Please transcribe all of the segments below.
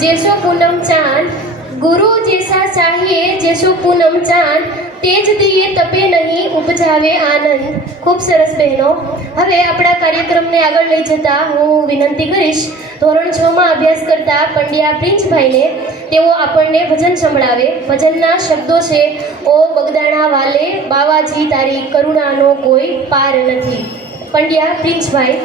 जैसो पूनम चांद, गुरु जैसा चाहिए जैसो पूनम चांद, तेज दिए तपे नहीं उपजावे आनंद। खूब सरस बहनों। હવે આપણા કાર્યક્રમને આગળ લઈ જતા હું વિનંતી કરીશ ધોરણ 6 માં અભ્યાસ કરતા પંડ્યા પ્રિન્સભાઈને તેઓ આપણને ભજન સંભળાવે। ભજનના શબ્દો છે ઓ બગદાણા વાલે બાવાજી તારી કરુણાનો કોઈ પાર નથી। પંડ્યા પ્રિન્સભાઈ।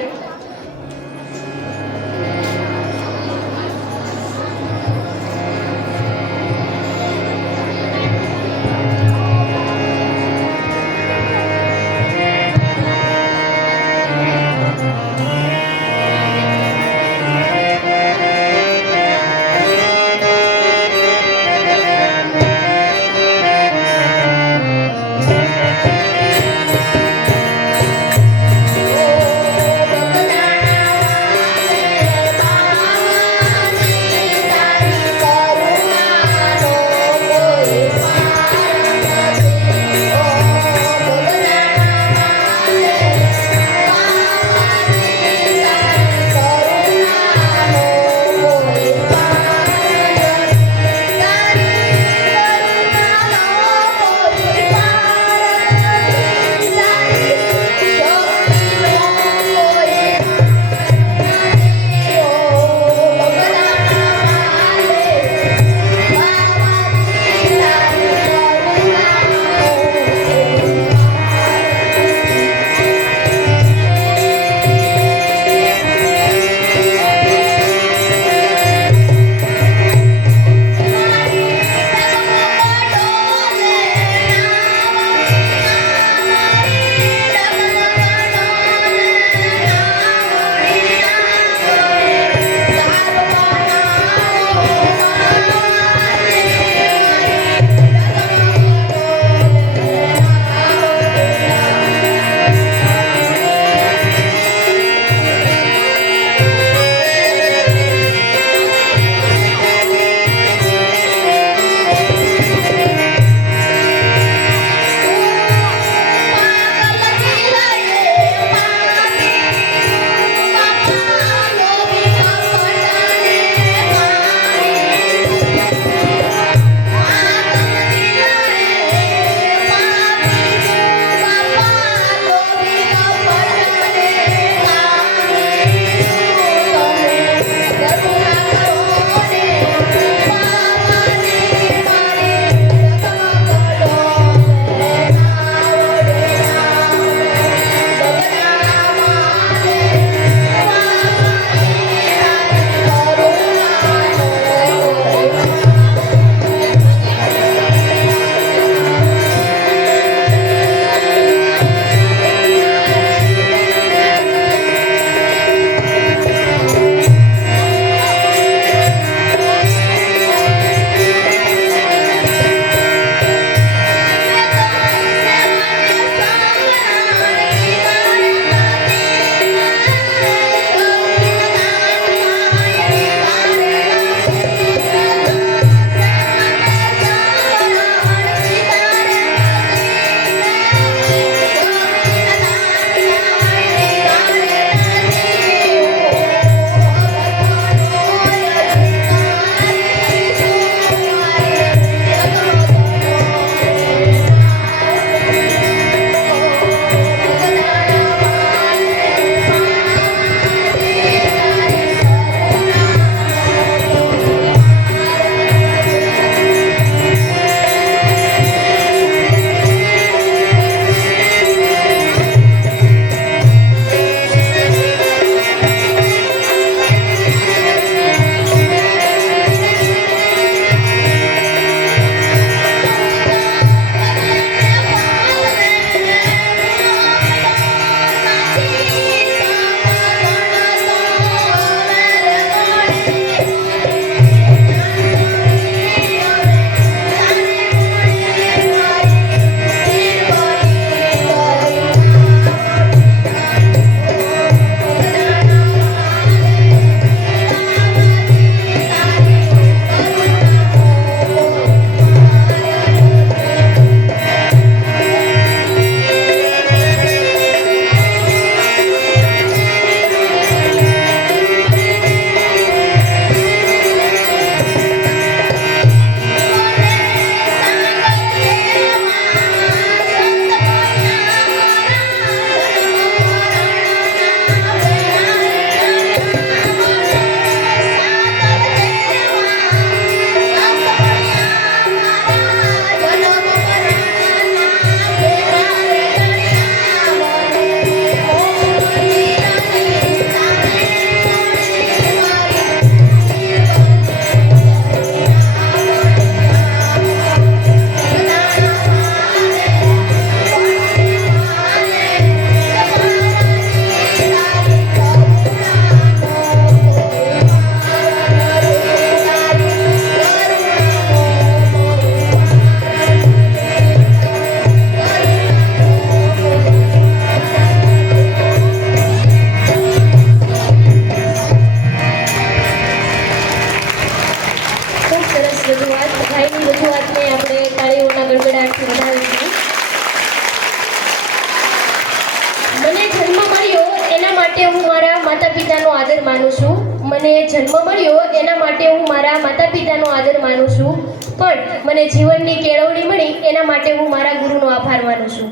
હું મારા માતા પિતાનો આદર માનું છું. મને જન્મ મળ્યો એના માટે હું મારા માતા પિતાનો આદર માનું છું. પણ મને જીવનની કેળવણી મળી એના માટે હું મારા ગુરુનો આભાર માનું છું.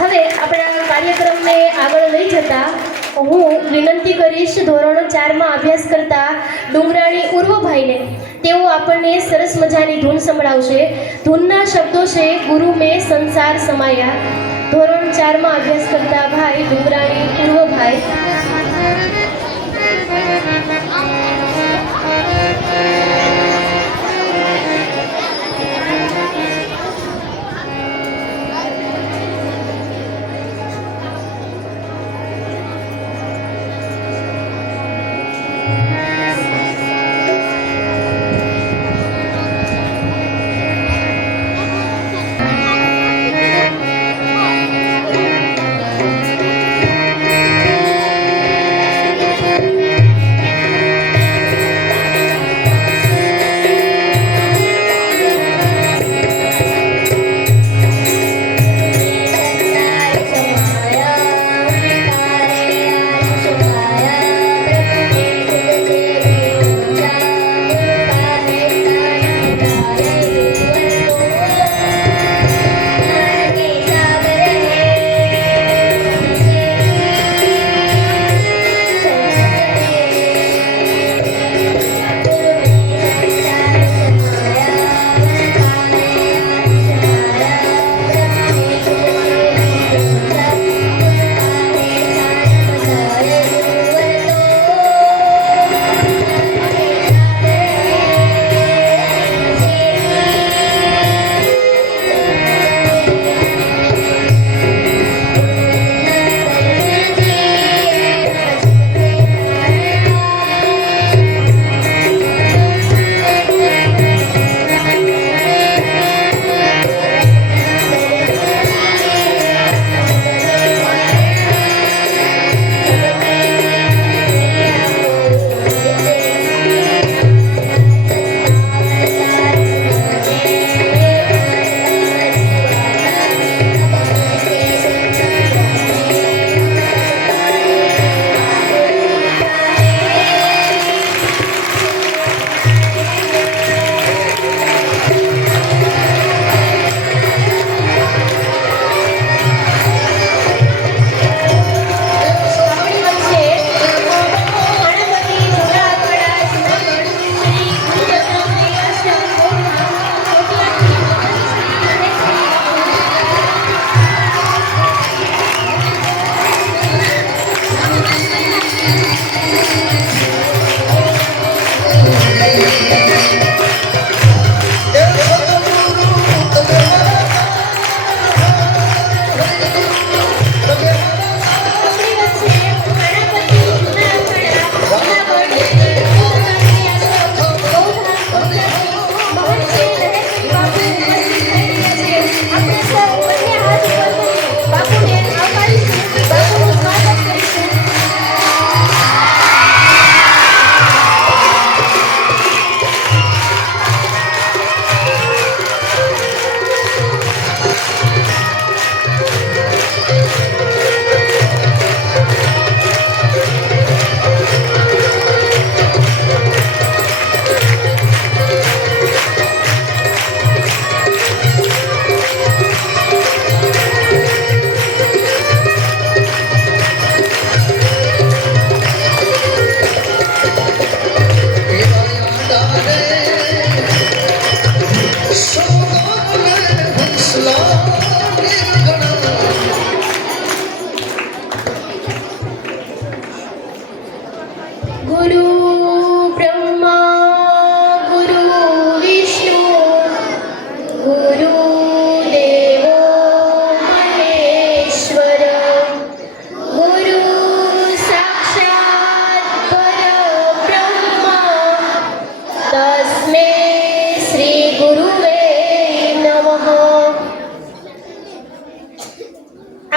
હવે આપણા કાર્યક્રમને આગળ લઈ જતા હું વિનંતી કરીશ ધોરણ 4માં અભ્યાસ કરતા ડુંગરાણી ઉર્વભાઈને. તેઓ આપણને સરસ મજાની ધૂન સંભળાવશે. ધૂનના શબ્દો છે ગુરુ મેં સંસાર સમાયા. ધોરણ 4માં અભ્યાસ કરતા ભાઈ ડુંગરાણી ઉર્વભાઈ.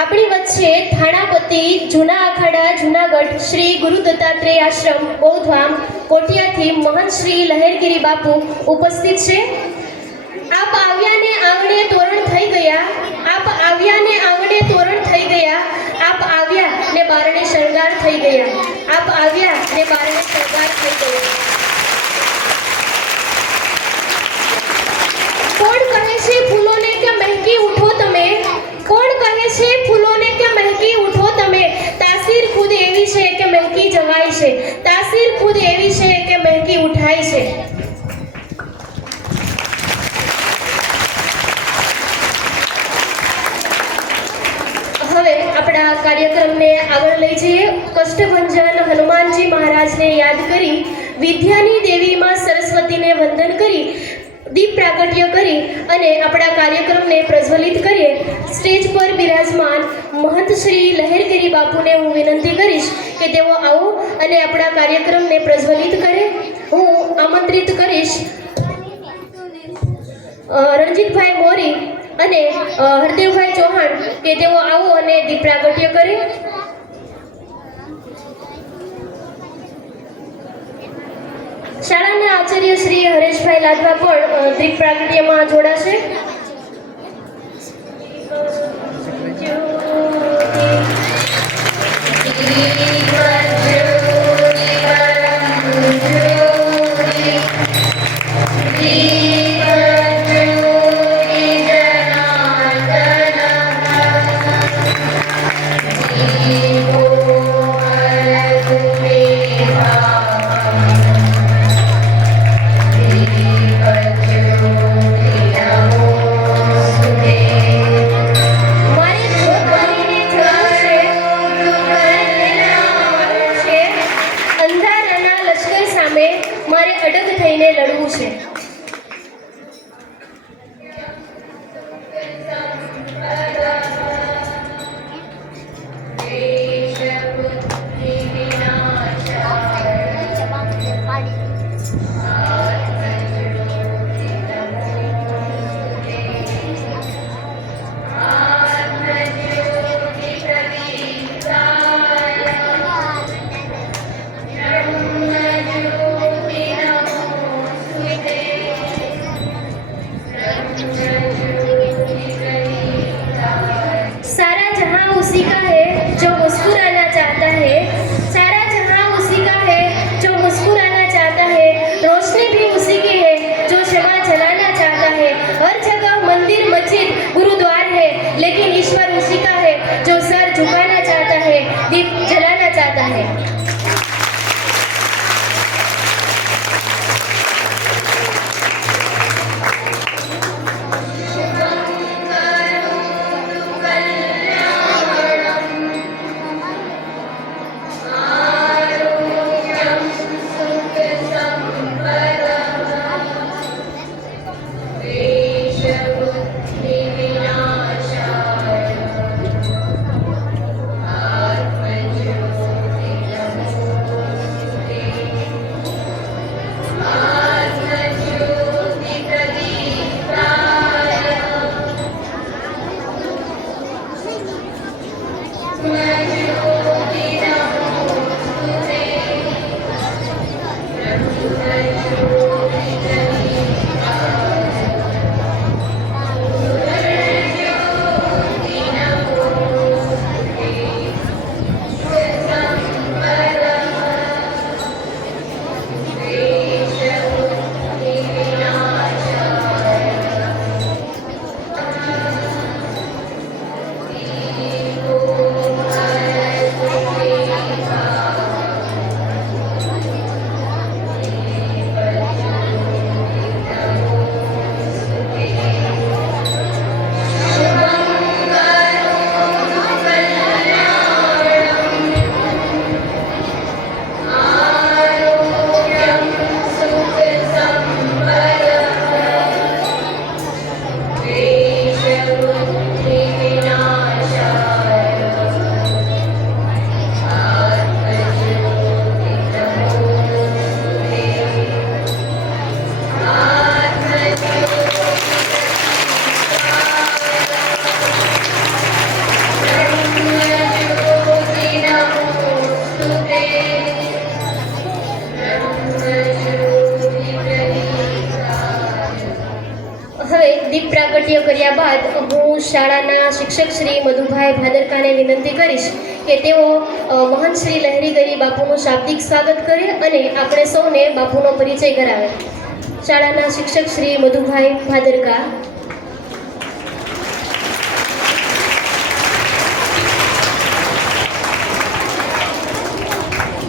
આપણી વચ્ચે થાણાપતિ જૂના અખાડા જૂનાગઢ શ્રી ગુરુ દત્તાત્રેય આશ્રમ ઓધવામ કોઠિયાથી મહંત શ્રી લહેરગીરી બાપુ ઉપસ્થિત છે. આપ આવ્યાને આંગણે તોરણ થઈ ગયા, આપ આવ્યાને આંગણે તોરણ થઈ ગયા, આપ આવ્યા ને બારણે શણગાર થઈ ગયા. આપ આવ્યા ને બારણે શણગાર થઈ ગયા. કોણ કહે છે ફૂલોને કે મહેકી ઉઠો તમે? કોણ કહે છે ફૂલોને કે મહેકી ઉઠો તમે? તાસીર ખુદ એવી છે કે મહેકી જવાય છે. તાસીર ખુદ એવી છે કે મહેકી ઉઠાય છે. હવે આપણા કાર્યક્રમને આગળ લઈ જઈએ. કષ્ટભંજન હનુમાનજી મહારાજને યાદ કરી, વિદ્યાની દેવીમાં સરસ્વતીને વંદન કરી, દીપ પ્રાગટ્ય કરી અને આપણા કાર્યક્રમને પ્રજ્વલિત કરીએ. સ્ટેજ પર બિરાજમાન મહંત શ્રી લહેરગીરી બાપુને હું વિનંતી કરીશ કે તેઓ આવો અને આપણા કાર્યક્રમને પ્રજ્વલિત કરે. હું આમંત્રિત કરીશ રણજીતભાઈ મોરી અને હરદેવભાઈ ચૌહાણ કે તેઓ આવો અને દીપ પ્રાગટ્ય કરે. શાળાના આચાર્ય શ્રી હરેશભાઈ લાદવા પણ દીપ પ્રાગટ્યમાં જોડાશે. મારે અડગ થઈને લડવું છે. उसी का है जो मुस्कुराना चाहता है. सारा जहां उसी का है जो मुस्कुराना चाहता है. रोशनी भी उसी की है जो शमा जलाना चाहता है. हर जगह मंदिर मस्जिद गुरुद्वार है, लेकिन ईश्वर उसी का है जो सर झुकाना चाहता है, दीप जलाना चाहता है. દીપ પ્રાગટ્ય કર્યા બાદ હું શાળાના શિક્ષક શ્રી મધુભાઈ ભાદરકાને વિનંતી કરીશ કે તેઓ મહંત શ્રી લહેરીગીરી બાપુનું શાબ્દિક સ્વાગત કરે અને આપણે સૌને બાપુનો પરિચય કરાવે. શાળાના શિક્ષક શ્રી મધુભાઈ ભાદરકા.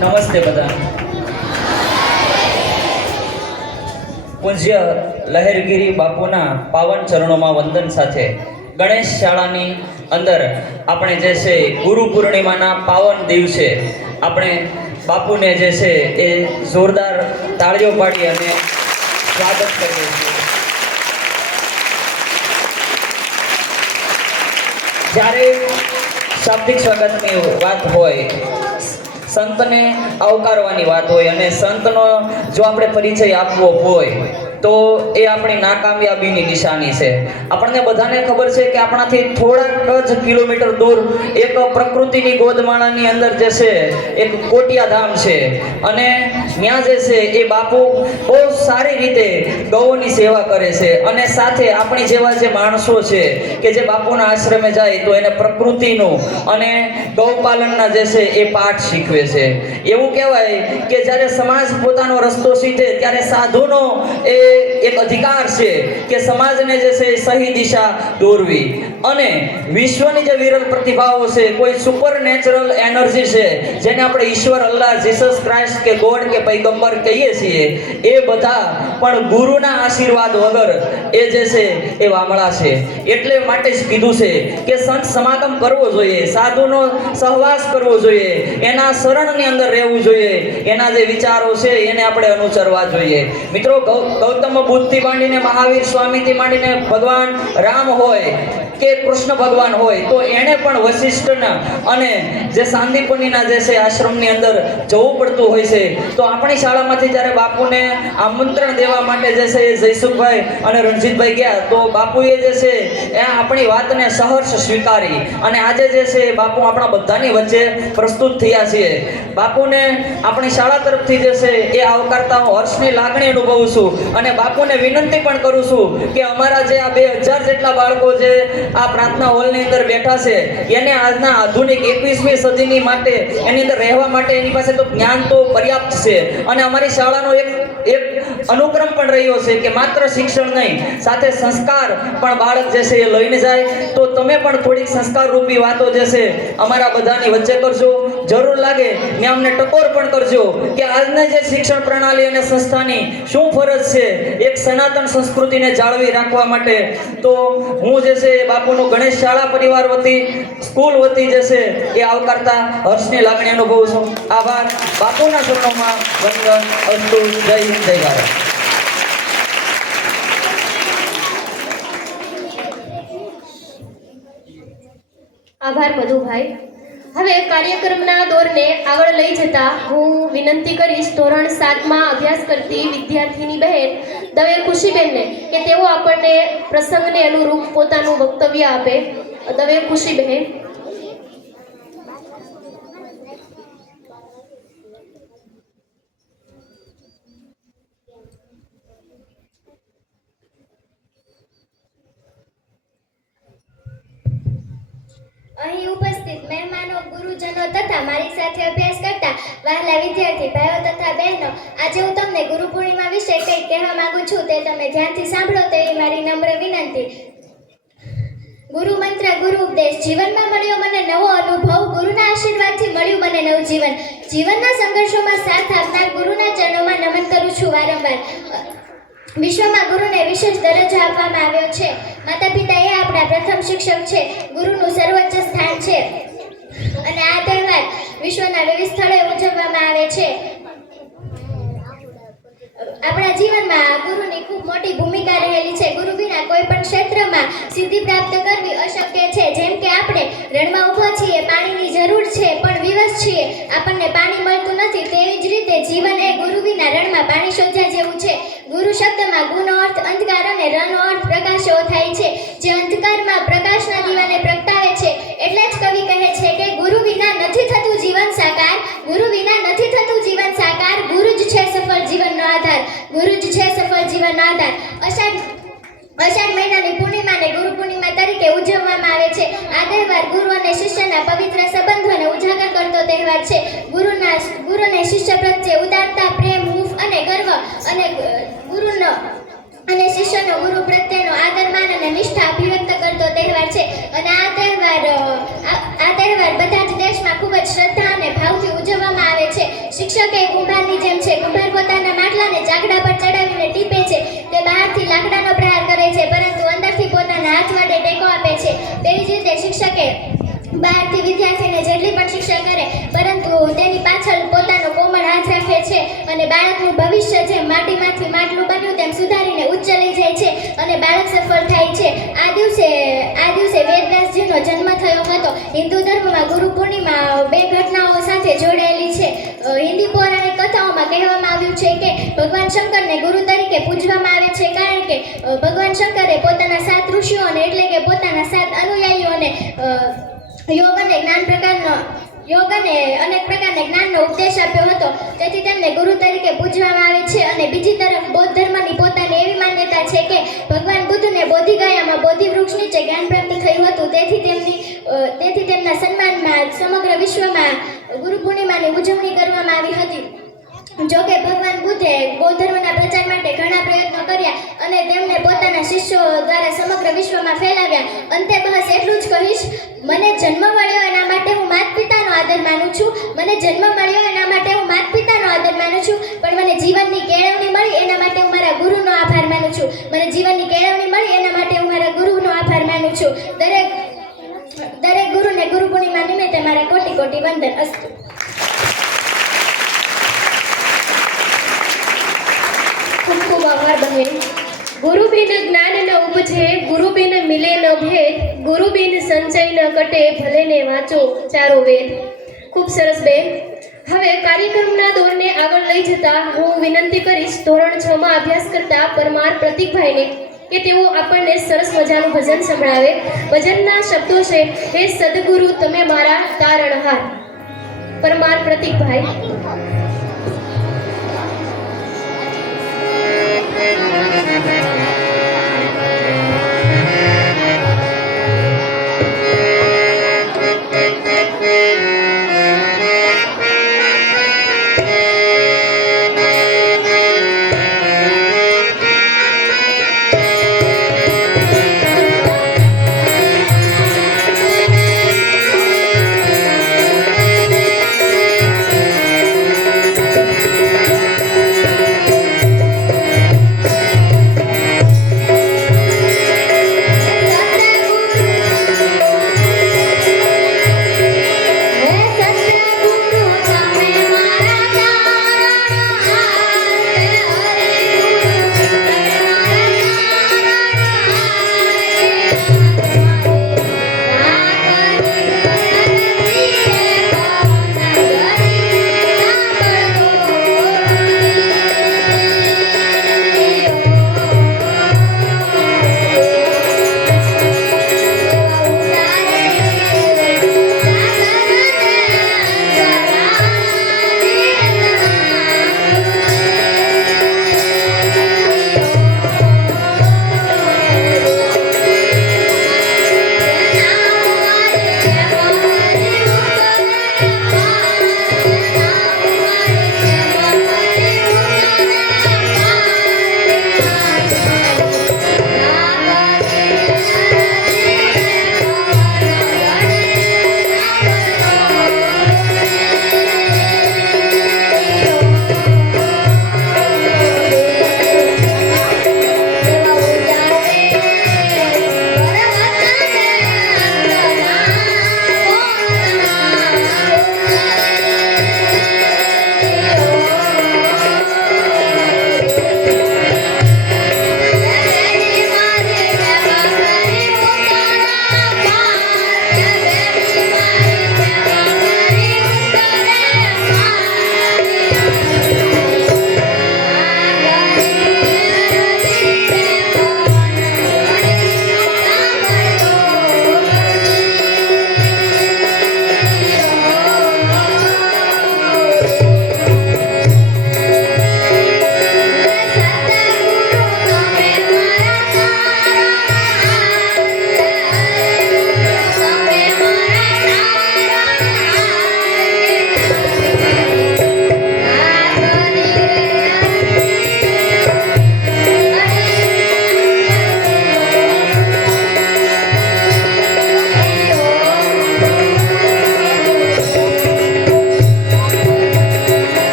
નમસ્તે બધા. પૂજ્ય લહેરગીરી બાપુના પાવન ચરણોમાં વંદન સાથે ગણેશ શાળાની અંદર આપણે જે છે ગુરુ પૂર્ણિમાના પાવન દિવસે આપણે બાપુને જે છે એ જોરદાર તાળીઓ પાડી અને સ્વાગત કરીએ છીએ. જ્યારે શાબ્દિક સ્વાગતની વાત હોય, સંતને આવકારવાની વાત હોય અને સંતનો જો આપણે પરિચય આપવો હોય તો એ આપણી નાકામયાબીની નિશાની છે. આપણને બધાને ખબર છે કે આપણાથી થોડાક જ કિલોમીટર દૂર એક પ્રકૃતિની ગોદમાળાની અંદર જે છે એક કોટિયા ધામ છે અને ત્યાં જે છે એ બાપુ બહુ સારી રીતે ગૌની સેવા કરે છે અને સાથે આપણી જેવા જે માણસો છે કે જે બાપુના આશ્રમે જાય તો એને પ્રકૃતિનું અને ગૌપાલનના જે છે એ પાઠ શીખવે છે. એવું કહેવાય કે જ્યારે સમાજ પોતાનો રસ્તો સીધે ત્યારે સાધુનો એ એક અધિકાર છે કે સમાજને જે છે સહી દિશા દોરવી અને વિશ્વની જે વિરલ પ્રતિભાઓ છે, કોઈ સુપર નેચરલ એનર્જી છે જેને આપણે ઈશ્વર, અલ્લાહ, જીસસ ક્રાઇસ્ટ કે ગોડ કે પૈગંબર કહીએ છીએ, એ બધા પણ ગુરુના આશીર્વાદ વગર એ જે છે એ વામળા છે. એટલે માટે જ કીધું છે કે સંત સમાગમ કરવો જોઈએ, સાધુનો સહવાસ કરવો જોઈએ, એના શરણની અંદર રહેવું જોઈએ, એના જે વિચારો છે એને આપણે અનુસરવા જોઈએ. મિત્રો, ગૌતમ બુદ્ધથી માંડીને મહાવીર સ્વામીથી માંડીને ભગવાન રામ હોય કે કૃષ્ણ ભગવાન હોય તો એણે પણ વશિષ્ઠના અને જે સાંદીપનીના જે છે આશ્રમની અંદર જવું પડતું હોય છે. તો આપણી શાળામાંથી જ્યારે બાપુને આમંત્રણ દેવા માટે જે છે એ જયસુખભાઈ અને રણજીતભાઈ ગયા તો બાપુએ જે છે એ આપણી વાતને સહર્ષ સ્વીકારી અને આજે જે છે બાપુ આપણા બધાની વચ્ચે પ્રસ્તુત થયા છીએ. બાપુને આપણી શાળા તરફથી જે છે એ આવકારતા હું હર્ષની લાગણી અનુભવું છું અને બાપુને વિનંતી પણ કરું છું કે અમારા જે આ 2000 જેટલા બાળકો જે આ પ્રાર્થના હોલની અંદર બેઠા છે એને આજના આધુનિક 21મી સદીની માટે એની અંદર રહેવા માટે એની પાસે તો જ્ઞાન તો પર્યાપ્ત છે અને અમારી શાળાનો એક અનુક્રમ પણ રહ્યો છે કે માત્ર શિક્ષણ નહીં, સાથે સંસ્કાર પણ બાળક જે છે એ લઈને જાય. તો તમે પણ થોડીક સંસ્કાર રૂપી વાતો જે છે અમારા બધાની વચ્ચે કરજો. જરૂર લાગે ને અમને ટકોર પણ કરજો કે આજના જે શિક્ષણ પ્રણાલી અને સંસ્થાની શું ફરજ છે એક સનાતન સંસ્કૃતિને જાળવી રાખવા માટે. તો હું જે છે બાપુનું ગણેશ શાળા પરિવાર વતી, સ્કૂલ વતી જે છે એ આવકારતા હર્ષની લાગણી અનુભવું છું. આભાર. બાપુના ચરણોમાં વંદન અસ્તુ. જય હિન્દ, જય ભારત. આભાર મધુભાઈ. હવે કાર્યક્રમના દોરને આગળ લઈ જતા હું વિનંતી કરીશ ધોરણ 7માં અભ્યાસ કરતી વિદ્યાર્થીની બહેન દવે ખુશીબેનને કે તેઓ આપણને પ્રસંગને અનુરૂપ પોતાનું વક્તવ્ય આપે. દવે ખુશીબેન. અહીં ઉપસ્થિત મહેમાનો, ગુરુજનો તથા મારી સાથે અભ્યાસ કરતા વહાલા વિદ્યાર્થી ભાઈઓ તથા બહેનો, આજે હું તમને ગુરુ પૂર્ણિમા વિશે કંઈક કહેવા માંગુ છું તે તમે ધ્યાનથી સાંભળો તેવી મારી નમ્ર વિનંતી. ગુરુ મંત્ર, ગુરુ ઉપદેશ. જીવનમાં મળ્યો મને નવો અનુભવ, ગુરુના આશીર્વાદથી મળ્યું મને નવું જીવન. જીવનના સંઘર્ષોમાં સાથ આપનાર ગુરુના ચરણોમાં નમન કરું છું વારંવાર. વિશ્વમાં ગુરુને વિશેષ દરજ્જો આપવામાં આવ્યો છે. માતા પિતા એ આપણા પ્રથમ શિક્ષક છે. ગુરુનું સર્વોચ્ચ સ્થાન છે અને આ તહેવાર વિશ્વના વિવિધ સ્થળોએ ઉજવવામાં આવે છે. આપણા જીવનમાં ગુરુની ખૂબ મોટી ભૂમિકા રહેલી છે. ગુરુ વિના કોઈ પણ ક્ષેત્રમાં સિદ્ધિ પ્રાપ્ત કરવી અશક્ય છે. જેમ કે આપણે રણમાં ઊભા છીએ, પાણીની જરૂર છે પણ વિવશ છીએ, આપણને પાણી મળતું નથી, તેવી જ રીતે જીવન એ ગુરુ વિના રણમાં પાણી શોધ્યા જેવું છે. ગુરુ શબ્દમાં ગુનો અર્થ અંધકાર અને રનો અર્થ પ્રકાશ એવો થાય છે. જે અંધકારમાં પ્રકાશના દીવાને પ્રગટાવે છે. એટલે જ કવિ કહે છે કે ગુરુ વિના નથી થતું જીવન સાકાર, ગુરુ વિના નથી થતું જીવન સાકાર, ગુરુ જ છે સફળ જીવનનો આધાર, ગુરુ જ છે સફળ જીવનનો આધાર. અષાઢ મહિનાની પૂર્ણિમાને ગુરુ પૂર્ણિમા તરીકે ઉજવવામાં આવે છે. આ તહેવાર ગુરુ અને શિષ્યના પવિત્ર સંબંધોને ઉજાગર તહેવાર છે. ગુરુને શિષ્ય પ્રત્યે ઉદારતા, પ્રેમ, હૂંફ અને ગર્વ અને ગુરુનો અને શિષ્યનો ગુરુ પ્રત્યેનો આદર, માન અને નિષ્ઠા અભિવ્યક્ત કરતો તહેવાર છે. અને આ તહેવાર બધા જ દેશમાં ખૂબ જ શ્રદ્ધા અને ભાવથી ઉજવવામાં આવે છે. શિક્ષક એ કુંભારની જેમ છે. કુંભાર પોતાના માટલાને ચાકડા પર ચડાવીને ટીપે છે. તે બહારથી લાકડાનો પ્રહાર કરે છે, પરંતુ અંદરથી પોતાના હાથ વડે ટેકો આપે છે. તેવી જ રીતે શિક્ષકે બહારથી વિદ્યાર્થીને જેટલી પણ શિક્ષા કરે, પરંતુ તેની પાછળ પોતાનો કોમળ હાથ રાખે છે અને બાળકનું ભવિષ્ય જેમ માટીમાંથી માટલું બન્યું તેમ સુધારીને ઉચ્ચ લઈ જાય છે અને બાળક સફળ થાય છે. આ દિવસે વેદવ્યાસજીનો જન્મ થયો હતો. હિન્દુ ધર્મમાં ગુરુ પૂર્ણિમા બે ઘટનાઓ સાથે જોડાયેલી છે. હિન્દી પૌરાણિક કથાઓમાં કહેવામાં આવ્યું છે કે ભગવાન શંકરને ગુરુ તરીકે પૂજવામાં આવે છે, કારણ કે ભગવાન શંકરે પોતાના 7 ઋષિઓને એટલે કે પોતાના 7 અનુયાયીઓને યોગ અને અનેક પ્રકારના જ્ઞાનનો ઉપદેશ આપ્યો હતો. તેથી તેમને ગુરુ તરીકે પૂજવામાં આવે છે. અને બીજી તરફ બૌદ્ધ ધર્મની પોતાની એવી માન્યતા છે કે ભગવાન બુદ્ધને બોધિગયામાં બોધિ વૃક્ષ નીચે જ્ઞાન પ્રાપ્તિ થયું હતું. તેથી તેમના સન્માનમાં સમગ્ર વિશ્વમાં ગુરુ પૂર્ણિમાની ઉજવણી કરવામાં આવી હતી. જોકે ભગવાન બુદ્ધે બૌદ્ધ ધર્મના પ્રચાર માટે ઘણા પ્રયત્નો કર્યા અને તેમને પોતાના શિષ્યો દ્વારા સમગ્ર વિશ્વમાં ફેલાવ્યા. અંતે બસ એટલું જ કહીશ, મને જન્મ મળ્યો એના માટે હું માતા પિતાનો આદર માનું છું. પણ મને જીવનની કેળવણી મળી એના માટે હું મારા ગુરુનો આભાર માનું છું. દરેક ગુરુને ગુરુ પૂર્ણિમા નિમિત્તે મારા કોટી કોટી વંદન. અસ્તુ. ખૂબ ખૂબ આભાર બહેન. ગુરુ બિન જ્ઞાન ન ઉપજે, ગુરુ બિન મિલે ન ભેદ, ગુરુ બિન સંચય ન કટે, ભલે ને વાંચો ચારો વેદ. ખૂબ સરસ બેન. હવે કાર્યક્રમના દોરને આગળ લઈ જતા હું વિનંતી કરીશ ધોરણ 6 માં અભ્યાસ કરતા પરમાર પ્રતિકભાઈને કે તેઓ આપણને સરસ મજાનું ભજન સંભળાવે. ભજનના શબ્દો છે, હે સદગુરુ તમે મારા તારણહાર. પરમાર પ્રતિકભાઈ.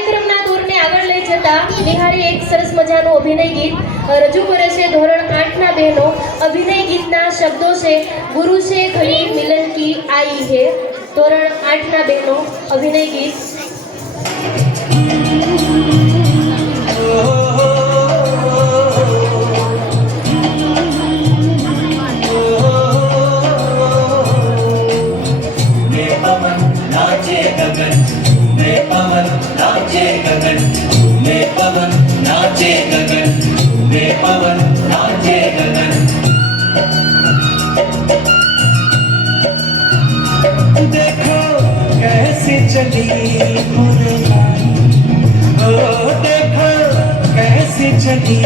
કાર્યક્રમના દોરને આગળ લઈ જતા નિહાળી એક સરસ મજાનું અભિનય ગીત રજૂ કરે છે ધોરણ 8ના બહેનો. અભિનય ગીતના શબ્દો છે ગુરુ છે ઘડી મિલન કી આઈ હે. ધોરણ 8ના બહેનો અભિનય ગીત. देखो कैसी चली कुर्बानी, ओ देखो कैसी चली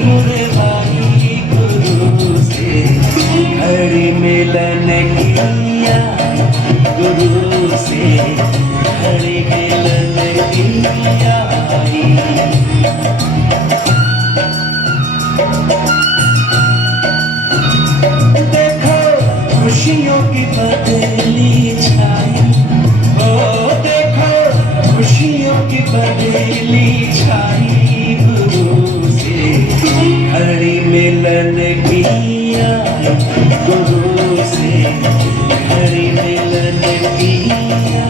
कुर्बानी, गुरु से घड़ी मिलन किया, गुरु से घड़ी मिलन किया. देखो खुशियों की बदली छाई, ओ देखो खुशियों की बदली छाई, गुरु से घड़ी मिलन किया, गुरु से घड़ी मिलन किया.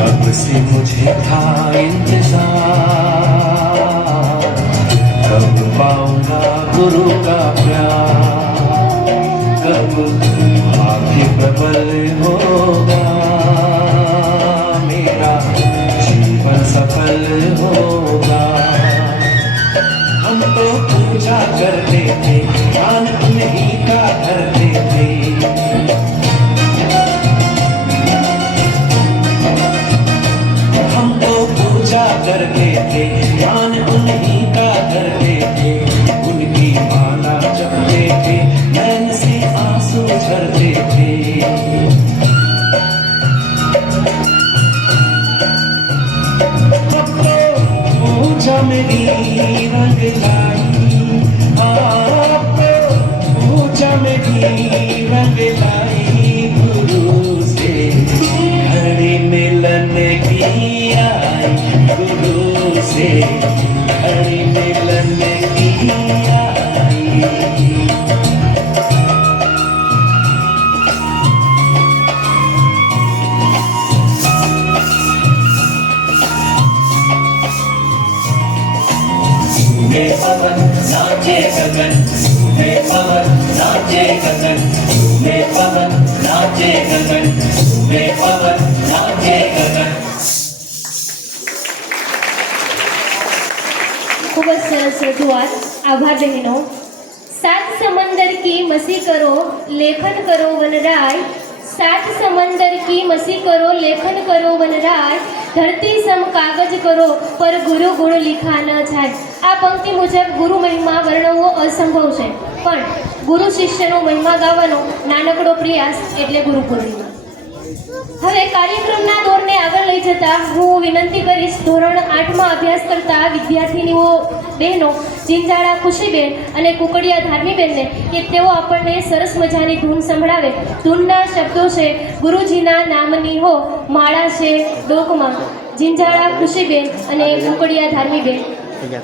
कब से मुझे था इंतजार, कब पाऊंगा गुरु का प्यार, कब भाग्य प्रबल होगा, मेरा जीवन सफल होगा. हम तो पूजा करते थे, ज्ञान नहीं का करते थे. हम तो पूजा करते थे, ज्ञान उन्हीं का करते थे. उनकी माला जपते थे, नैन से आंसू झरते थे. अब तो पूजा मेरी रंग लाई, अब तो पूजा मेरी रंग लाई, गुरु से घड़ी मिलन किया, गुरु से घड़ी मिलन किया. में पवन नाचे गगन, में पवन नाचे गगन, में पवन नाचे गगन, में पवन नाचे गगन. ખૂબ જ સરસ રજૂઆત. આભાર બહેનો. सात समंदर की मसी करो लेखन करो वनराय, सात समंदर की मसी करो लेखन करो वनराय, धरती सम कागज करो पर गुरु गुण लिखा न જાય. આ પંક્તિ મુજબ ગુરુ મહિમા વર્ણવવો અસંભવ છે, પણ ગુરુ શિષ્યનો મહિમા ગાવાનો નાનકડો પ્રયાસ એટલે ગુરુ પૂર્ણિમા. હવે કાર્યક્રમના દોરને આગળ લઈ જતા હું વિનંતી કરીશ ધોરણ 8માં અભ્યાસ કરતા વિદ્યાર્થીનીઓ બહેનો જિંજાળા ખુશીબેન અને કુકડિયા ધાર્મીબેનને કે તેઓ આપણને સરસ મજાની ધૂન સંભળાવે. ધૂનના શબ્દો છે ગુરુજીના નામની હો માળા છે ડોકમાં. જિંજાળા ખુશીબેન અને કુકડિયા ધાર્મીબેન. Yeah.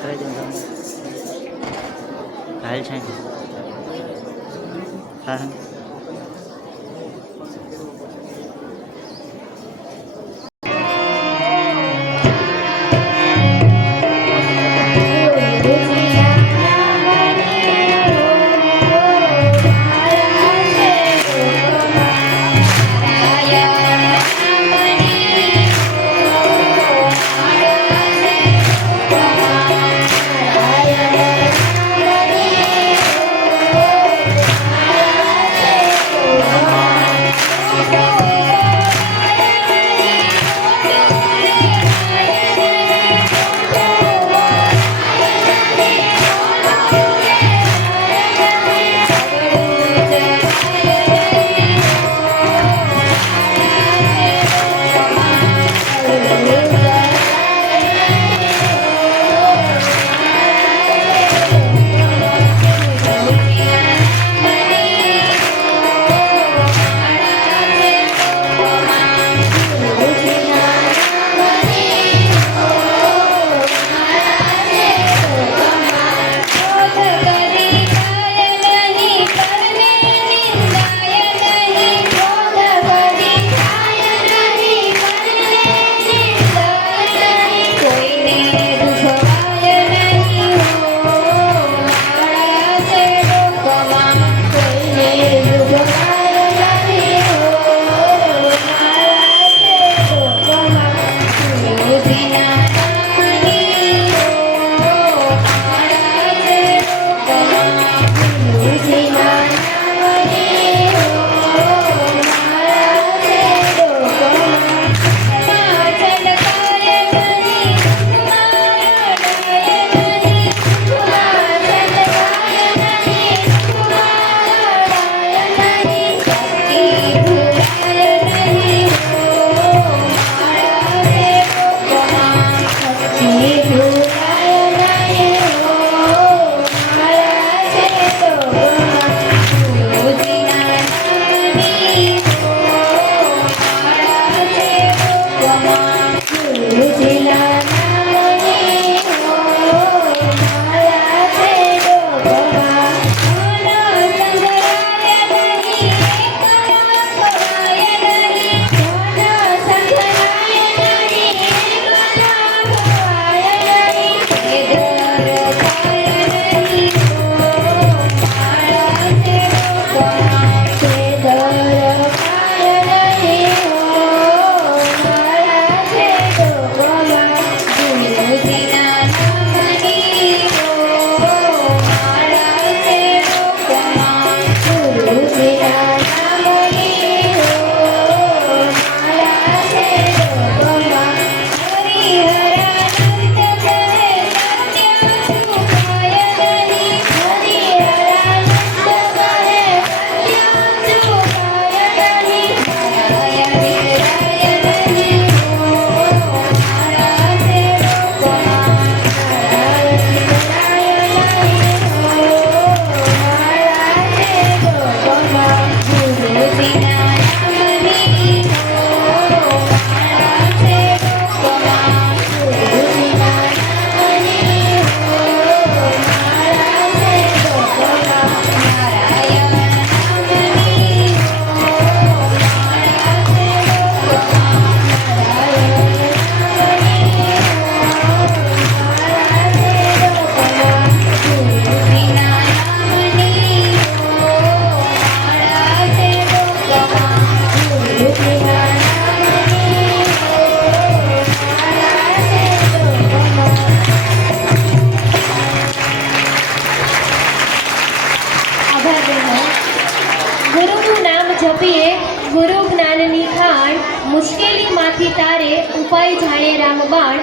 મુશ્કેલીમાંથી તારે ઉપાય જાણે રામબાણ.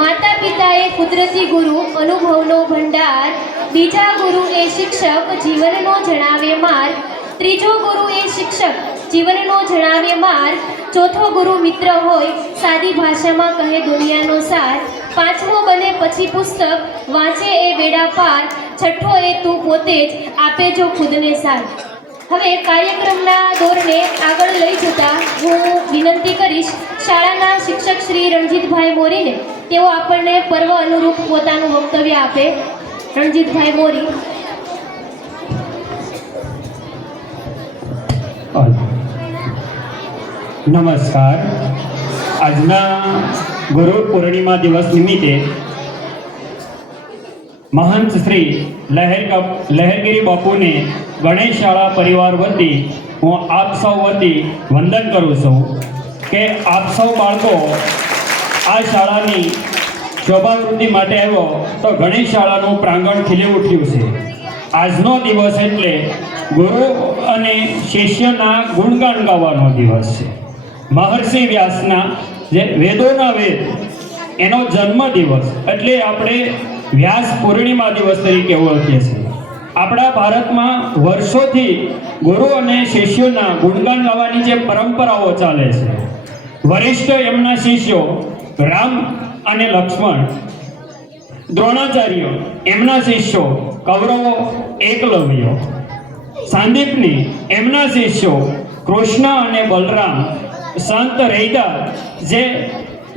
માતા પિતાએ કુદરતી ગુરુ, અનુભવનો ભંડાર. બીજા ગુરુ એ શિક્ષક, જીવનનો જણાવે માર્ગ. ત્રીજો ગુરુ એ શિક્ષક, જીવનનો જણાવે માર્ગ. ચોથો ગુરુ મિત્ર હોય, સાદી ભાષામાં કહે દુનિયાનો સાર. પાંચમો બને પછી પુસ્તક, વાંચે એ બેડા પાર. છઠ્ઠો એ તું પોતે જ, આપે જો ખુદને સાથ. હવે કાર્યક્રમના દોરને આગળ લઈ જતા હું વિનંતી કરીશ શાળાના શિક્ષક શ્રી રણજીતભાઈ મોરીને. તેઓ આપણને પર્વ અનુરૂપ પોતાનું વક્તવ્ય આપે. રણજીતભાઈ મોરી. નમસ્કાર. આજના ગુરુ પૂર્ણિમા દિવસ નિમિત્તે મહંત શ્રી લહેરગીરી બાપુને ગણેશ શાળા પરિવાર વતી હું આપ સૌ વતી વંદન કરું છું કે આપ સૌ બાળકો આ શાળાની શોભાવૃદ્ધિ માટે આવ્યો તો ગણેશ શાળાનું પ્રાંગણ ખીલી ઉઠ્યું છે. આજનો દિવસ એટલે ગુરુ અને શિષ્યના ગુણગાન ગાવાનો દિવસ છે. મહર્ષિ વ્યાસના જે વેદોના વેદ એનો જન્મ દિવસ એટલે આપણે વ્યાસ પૂર્ણિમા દિવસ તરીકે ઓળખીએ છીએ. આપણા ભારતમાં વર્ષોથી ગુરુ અને શિષ્યોના ગુણગાન ગાવાની જે પરંપરાઓ ચાલે છે. વરિષ્ઠ એમના શિષ્યો રામ અને લક્ષ્મણ, દ્રોણાચાર્ય એમના શિષ્યો કૌરવો, એકલવ્ય, સાંદીપની એમના શિષ્યો કૃષ્ણ અને બલરામ, સંત રૈદાસ જે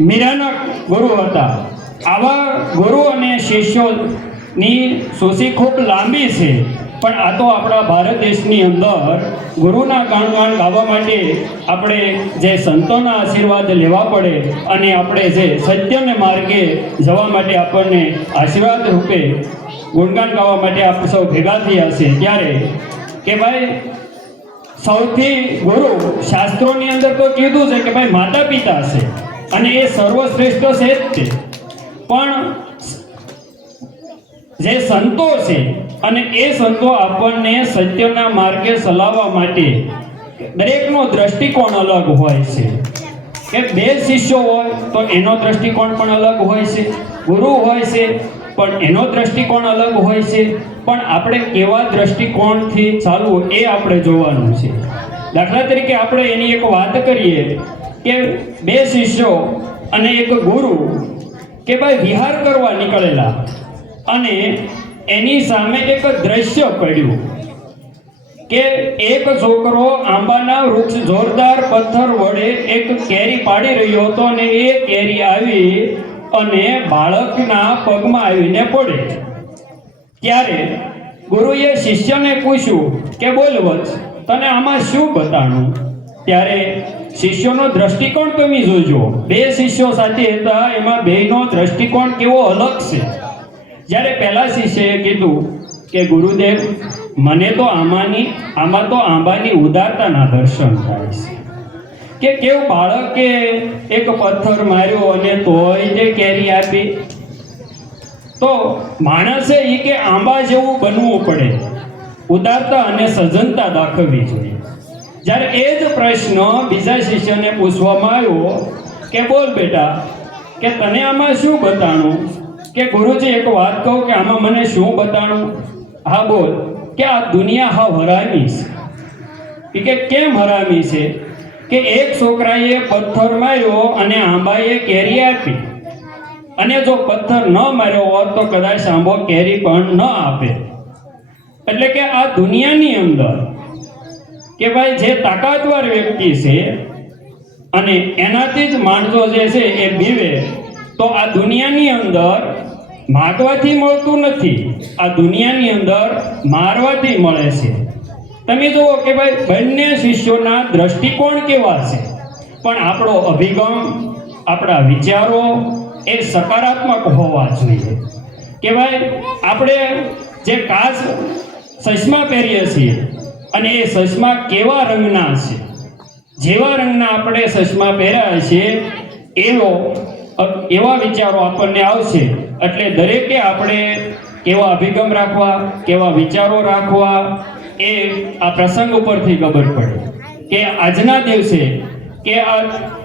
મીરાના ગુરુ હતા. આવા ગુરુ અને શિષ્યોની સૂચિ ખૂબ લાંબી છે, પણ આ તો આપણા ભારત દેશની અંદર ગુરુના ગાણગાણ ગાવા માટે આપણે જે સંતોના આશીર્વાદ લેવા પડે અને આપણે જે સત્યને માર્ગે જવા માટે આપણને આશીર્વાદ રૂપે ગુણગાન ગાવા માટે આપણે સૌ ભેગા થયા છે. ત્યારે કે ભાઈ સૌથી ગુરુ શાસ્ત્રોની અંદર તો કીધું છે કે ભાઈ માતા પિતા છે અને એ સર્વશ્રેષ્ઠ છે જ તે. પણ જે સંતો છે અને એ સંતો આપણને સત્યના માર્ગે ચલાવવા માટે દરેકનો દ્રષ્ટિકોણ અલગ હોય છે. કે બે શિષ્યો હોય તો એનો દ્રષ્ટિકોણ પણ અલગ હોય છે, ગુરુ હોય છે પણ એનો દ્રષ્ટિકોણ અલગ હોય છે. પણ આપણે કેવા દ્રષ્ટિકોણથી ચાલવું એ આપણે જોવાનું છે. દાખલા તરીકે આપણે એની એક વાત કરીએ કે બે શિષ્યો અને એક ગુરુ કે ભાઈ વિહાર કરવા નીકળેલા અને એની સામે એક દ્રશ્ય પડ્યું કે એક છોકરો આંબાના વૃક્ષ જોરદાર પથ્થર વડે એક કેરી પાડી રહ્યો હતો અને એ કેરી આવી અને બાળકના પગમાં આવીને પડે. ત્યારે ગુરુએ શિષ્યને પૂછ્યું કે બોલ વત્સ, તને આમાં શું બતાણું? ત્યારે શિષ્યોનો દ્રષ્ટિકોણ તમે જોજો. બે શિષ્યો સાથે હતા, એમાં બેયનો દ્રષ્ટિકોણ કેવો અલગ છે. જ્યારે પહેલા શિષ્યએ કીધું કે ગુરુદેવ, મને તો આમાં તો આંબાની ઉદારતાના દર્શન થાય છે કે કેવું બાળકે એક પથ્થર માર્યો અને તોય તે કેરી આપી. તો માણસે એ કે આંબા જેવું બનવું પડે, ઉદારતા અને સજ્જનતા દાખવવી જોઈએ. જ્યારે એ જ પ્રશ્ન બીજા શિષ્યને પૂછવામાં આવ્યો કે બોલ બેટા, કે તને આમાં શું બતાણું? કે ગુરુજી એક વાત કહું કે આમાં મને શું બતાણું? હા બોલ. કે આ દુનિયા હાવ હરામી છે. કે કેમ હરામી છે? કે એક છોકરાએ પથ્થર માર્યો અને આંબાએ કેરી આપી, અને જો પથ્થર ન માર્યો હોત તો કદાચ આંબો કેરી પણ ન આપે. એટલે કે આ દુનિયાની અંદર કે ભાઈ જે તાકાતવાર વ્યક્તિ છે અને એનાથી જ માણસો જે છે એ બીવે, તો આ દુનિયાની અંદર માગવાથી મળતું નથી, આ દુનિયાની અંદર મારવાથી મળે છે. તમે જુઓ કે ભાઈ બંને શિષ્યોના દ્રષ્ટિકોણ કેવા છે, પણ આપણો અભિગમ, આપણા વિચારો એ સકારાત્મક હોવા જોઈએ. કે ભાઈ આપણે જે ખાસ ચશ્મા પહેરીએ છીએ અને એ ચશ્મા કેવા રંગના છે, જેવા રંગના આપણે ચશ્મા પહેર્યા છે એવા વિચારો આપણને આવશે. એટલે દરેકે આપણે કેવા અભિગમ રાખવા, કેવા વિચારો રાખવા, એ આ પ્રસંગ ઉપરથી ખબર પડે કે આજના દિવસે કે આ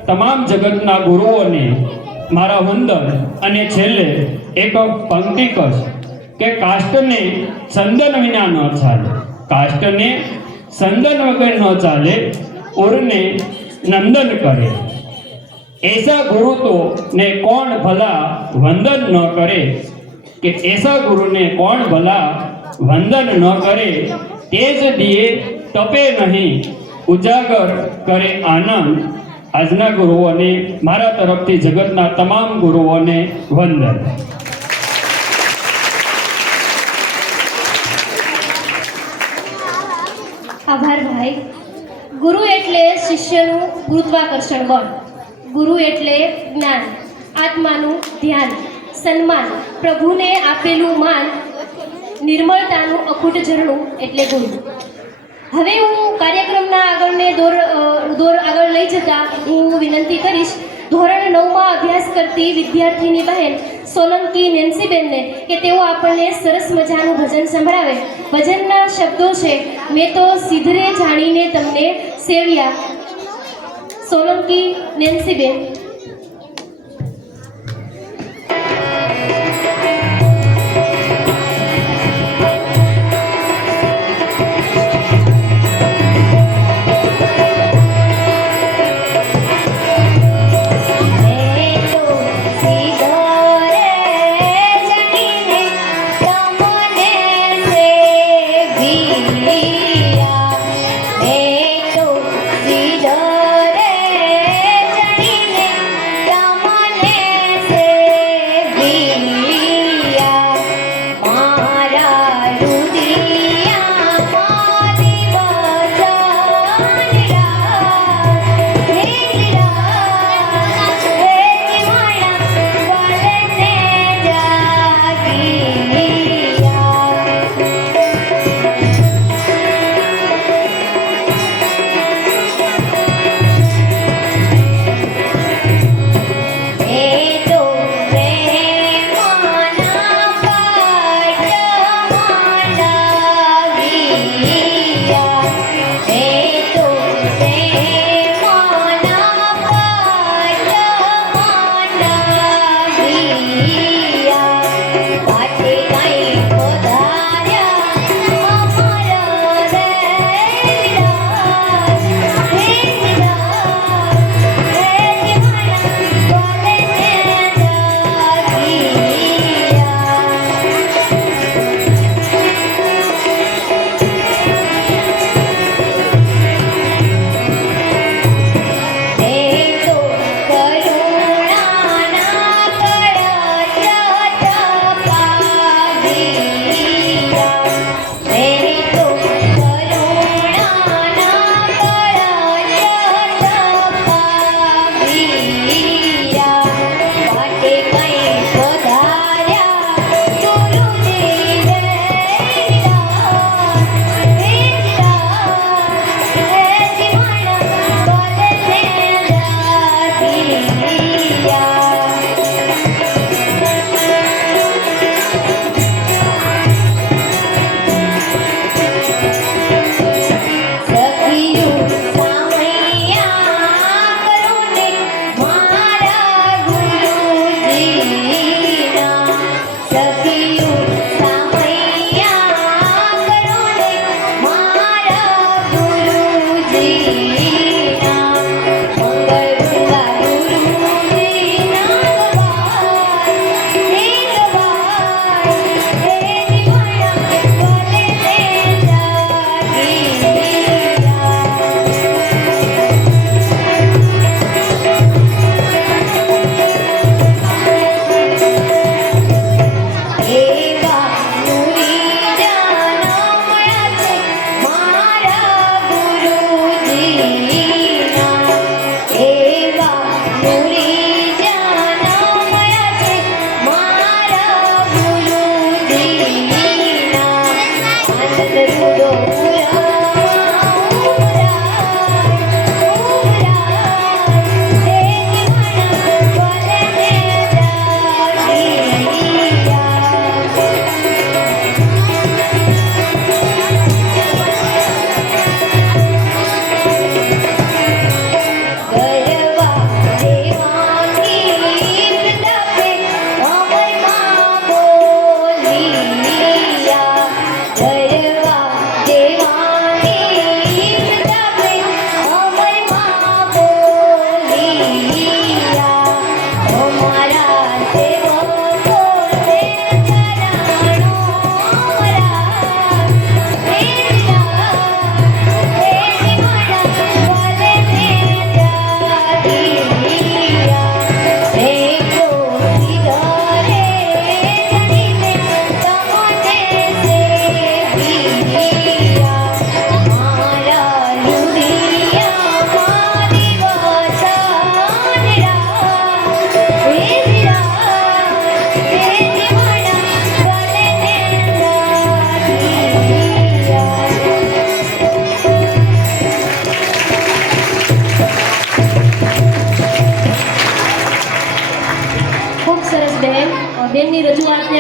તમામ જગતના ગુરુઓને મારા વંદન અને છેલ્લે એક પંક્તિ કશ કે કાષ્ટને ચંદન વિના ન ચાલે, કાષ્ટને ચંદન વગર ન ચાલે, ઉરને નંદન કરે, ऐसा गुरु तो ने कौन भला वंदन न करे, कि ऐसा गुरु ने कौन भला वंदन न करे, तेज दिए तपे नहीं उजागर करे आनंद। આજના ગુરુઓને મારા તરફથી જગતના તમામ ગુરુઓને વંદન। આભાર ભાઈ। ગુરુ એટલે શિષ્યનું ગુરુત્વાકર્ષણ બળ, ગુરુ એટલે જ્ઞાન, આત્માનું ધ્યાન, સન્માન, પ્રભુને આપેલું માન, નિર્મળતાનું અખૂટ ઝરણું એટલે ગુરુ। હવે હું કાર્યક્રમના આગળ લઈ જતા હું વિનંતી કરીશ ધોરણ 9માં અભ્યાસ કરતી વિદ્યાર્થીની બહેન સોલંકી નેન્સીબેનને કે તેઓ આપણને સરસ મજાનું ભજન સંભળાવે। ભજનના શબ્દો છે મેં તો સીધરે જાણીને તમને સેવ્યા। સોલંકી નેન્સીબેન।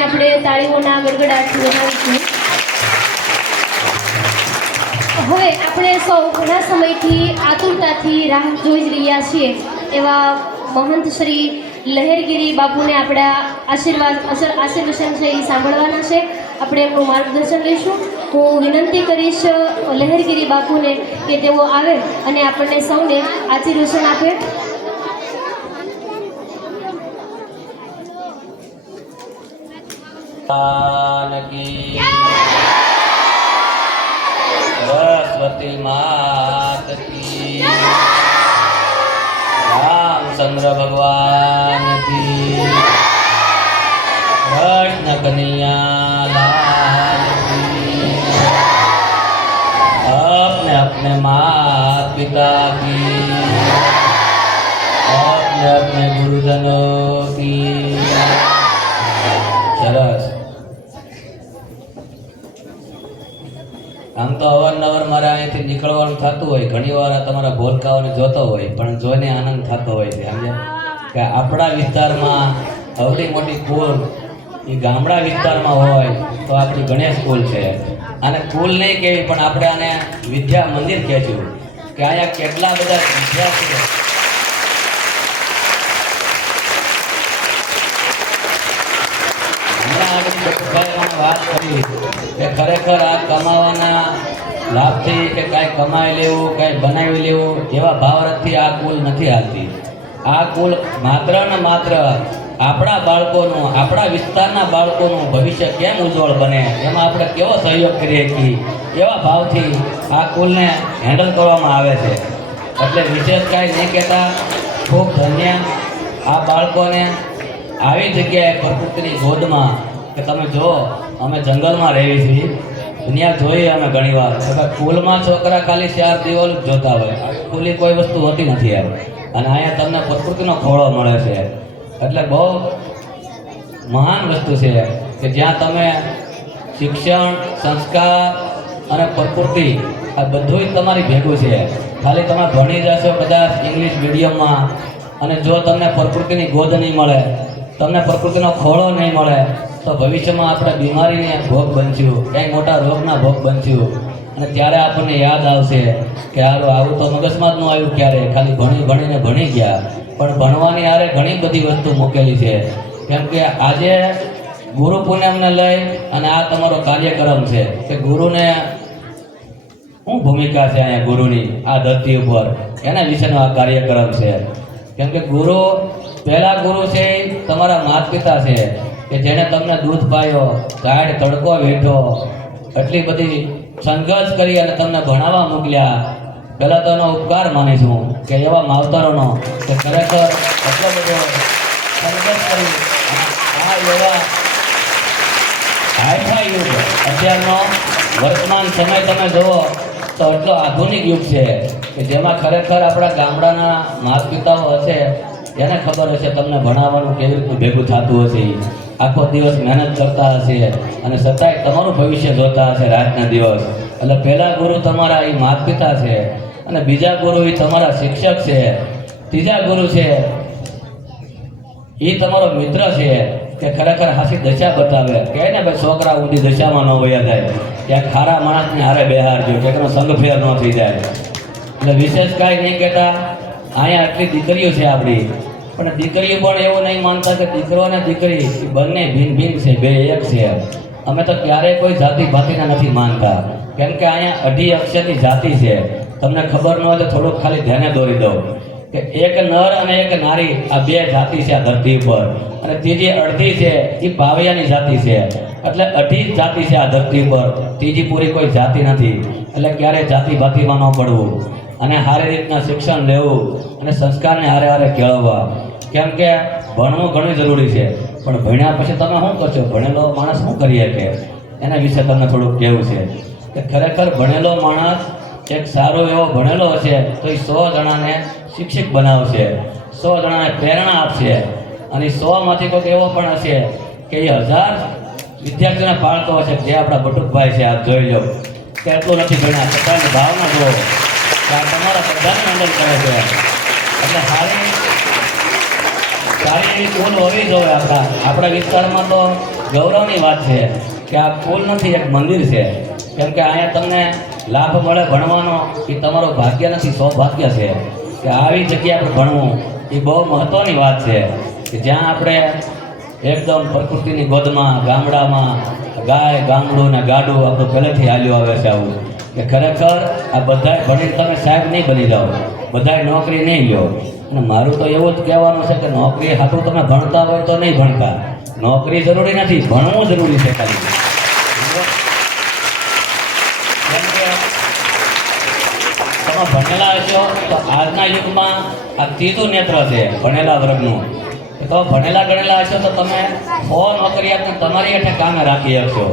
આપણે તાળીઓના ગડગડાટ વધારીશું. હવે આપણે સૌ ઘણા સમયથી આતુરતાથી રાહ જોઈ જ રહ્યા છીએ એવા મહંત શ્રી લહેરગીરી બાપુને આપણા આશીર્વચન છે એ સાંભળવાના છે. આપણે એમનું માર્ગદર્શન લઈશું. હું વિનંતી કરીશ લહેરગીરી બાપુને કે તેઓ આવે અને આપણને સૌને આશીર્વચન આપે. की सरस्वती मात की रामचंद्र भगवान की कृष्ण कन्हैया लाल की अपने अपने माता पिता की अपने अपने गुरुजनों की सरस. આમ તો અવારનવાર મારે અહીંથી નીકળવાનું થતું હોય, ઘણી વાર આ તમારા ભોલકાઓને જોતો હોય, પણ જોઈને આનંદ થતો હોય છે. સમજ્યા કે આપણા વિસ્તારમાં અવડી મોટી કુલ એ ગામડા વિસ્તારમાં હોય તો આપણી ગણેશ કુલ છે. આને કુલ નહીં કહેવી, પણ આપણે આને વિદ્યા મંદિર કહેશું કે અહીંયા કેટલા બધા વિદ્યાર્થીઓ વાત કરી કે ખરેખર આ કમાવાના લાભથી કે કાંઈ કમાઈ લેવું, કાંઈ બનાવી લેવું એવા ભાવરથથી આ કુલ નથી હાલતી. આ કુલ માત્ર ને માત્ર આપણા બાળકોનું, આપણા વિસ્તારના બાળકોનું ભવિષ્ય કેમ ઉજ્જવળ બને એમાં આપણે કેવો સહયોગ કરીએ છીએ એવા ભાવથી આ કુલને હેન્ડલ કરવામાં આવે છે. એટલે વિશેષ કાંઈ નહીં કહેતા ખૂબ ધન્ય આ બાળકોને આવી જગ્યાએ પ્રકૃતિની ગોદમાં કે તમે જો અમે જંગલમાં રહીએ છીએ, દુનિયા જોઈએ અમે ઘણીવાર કુલમાં છોકરા ખાલી 4 દિવાલ જોતા હોય, ખુલ્લી કોઈ વસ્તુ હોતી નથી એમ. અને અહીંયા તમને પ્રકૃતિનો ખોળો મળે છે. એટલે બહુ મહાન વસ્તુ છે કે જ્યાં તમે શિક્ષણ, સંસ્કાર અને પ્રકૃતિ આ બધું જ તમારી ભેગું છે. ખાલી તમે ભણી જશો કદાચ ઇંગ્લિશ મીડિયમમાં અને જો તમને પ્રકૃતિની ગોદ નહીં મળે, તમને પ્રકૃતિનો ખોળો નહીં મળે તો ભવિષ્યમાં આપણે બીમારીને ભોગ બનશું, કંઈ મોટા રોગના ભોગ બનશું. અને ત્યારે આપણને યાદ આવશે કે હારું આવું તો મગજમાં જ ન આવ્યું ક્યારે, ખાલી ભણીને ભણી ગયા. પણ ભણવાની હારે ઘણી બધી વસ્તુ મૂકેલી છે. કેમ કે આજે ગુરુ પૂનમને લઈ અને આ તમારો કાર્યક્રમ છે કે ગુરુને શું ભૂમિકા છે અહીંયા ગુરુની આ ધરતી ઉપર, એના વિશેનો આ કાર્યક્રમ છે. કેમ કે ગુરુ, પહેલા ગુરુ છે તમારા માતા પિતા છે કે જેણે તમને દૂધ પાયો, ઝાડ તડકો વેઠો, એટલી બધી સંઘર્ષ કરી અને તમને ભણાવવા મોકલ્યા. પહેલાં તો એનો ઉપકાર માનીશું કે એવા માવતરોનો કે ખરેખર એટલો બધો સંઘર્ષ કરી આ એવા હાઈફાઈ યુગ, અત્યારનો વર્તમાન સમય તમે જુઓ તો એટલો આધુનિક યુગ છે કે જેમાં ખરેખર આપણા ગામડાના માતા પિતાઓ હશે એને ખબર હશે તમને ભણાવવાનું કેવી રીતનું ભેગું થતું હશે. આખો દિવસ મહેનત કરતા હશે અને છતાંય તમારું ભવિષ્ય જોતા હશે રાતના દિવસ. એટલે પહેલા ગુરુ તમારા એ માતા પિતા છે અને બીજા ગુરુ એ તમારા શિક્ષક છે, ત્રીજા ગુરુ છે એ તમારો મિત્ર છે કે ખરેખર હાસી દશા બતાવે. કહે ને ભાઈ છોકરા ઊંધી દશામાં ન વયા જાય, ત્યાં ખારા માણસને હારે બેહારજો કે એનો સંગફેર ન થઈ જાય. એટલે વિશેષ કાંઈ નહીં કહેતા અહીંયા આટલી દીકરીઓ છે આપણી, પણ દીકરીઓ પણ એવું નહીં માનતા કે દીકરો અને દીકરી એ બંને ભિન્ન ભિન્ન છે, બે એક છે. અમે તો ક્યારેય કોઈ જાતિ ભાતિના નથી માનતા. કેમ કે અહીંયા 2.5 અક્ષરની જાતિ છે. તમને ખબર ન હોય તો થોડુંક ખાલી ધ્યાને દોરી દો કે એક નર અને એક નારી આ બે જાતિ છે આ ધરતી ઉપર, અને ત્રીજી અડધી છે એ પાવૈયાની જાતિ છે. એટલે 2.5 જાતિ છે આ ધરતી ઉપર, ત્રીજી પૂરી કોઈ જાતિ નથી. એટલે ક્યારેય જાતિ ભાતિમાં ન પડવું અને સારી રીતના શિક્ષણ લેવું અને સંસ્કારને હારે હારે કેળવવા. કેમ કે ભણવું ઘણું જરૂરી છે, પણ ભણ્યા પછી તમે શું કરશો, ભણેલો માણસ શું કરીએ કે એના વિશે તમને થોડુંક કહેવું છે કે ખરેખર ભણેલો માણસ એક સારો એવો ભણેલો હશે તો એ 100 જણાને શિક્ષક બનાવશે, 100 જણાને પ્રેરણા આપશે. અને 100માંથી કોઈક એવો પણ હશે કે એ 1000 વિદ્યાર્થીઓને પાળતો હશે. જે આપણા બટુકભાઈ છે, આપ જોઈ લો કે એટલું નથી ભણ્યા છતાંની ભાવના જુઓ કે આ તમારા બધાને હેન્ડલ કરે છે. એટલે સારી એવી કુલ હોવી જોઈએ. આપણા વિસ્તારમાં તો ગૌરવની વાત છે કે આ કુલ નથી, એક મંદિર છે. કેમ કે અહીંયા તમને લાભ મળે ભણવાનો, એ તમારું ભાગ્ય નથી, સૌભાગ્ય છે કે આવી જગ્યા પર ભણવું. એ બહુ મહત્ત્વની વાત છે કે જ્યાં આપણે એકદમ પ્રકૃતિની ગોદમાં, ગામડામાં ગાય, ગામડું ને ગાડું આપણું પહેલેથી હાલ્યું આવે છે. આવું કે ખરેખર આ બધાય ભણીને તમે સાહેબ નહીં બની જાઓ, બધાય નોકરી નહીં લો. અને મારું તો એવું જ કહેવાનું છે કે નોકરી હાટું તમે ભણતા હોય તો નહીં ભણતા. નોકરી જરૂરી નથી, ભણવું જરૂરી છે ખાલી. કેમ કે તમે ભણેલા હશો તો આજના યુગમાં આ ત્રીજું નેત્ર છે ભણેલા વર્ગનું. તો ભણેલા ગણેલા હશો તો તમે 100 નોકરીયાતને તમારી હેઠે કામે રાખી શકશો.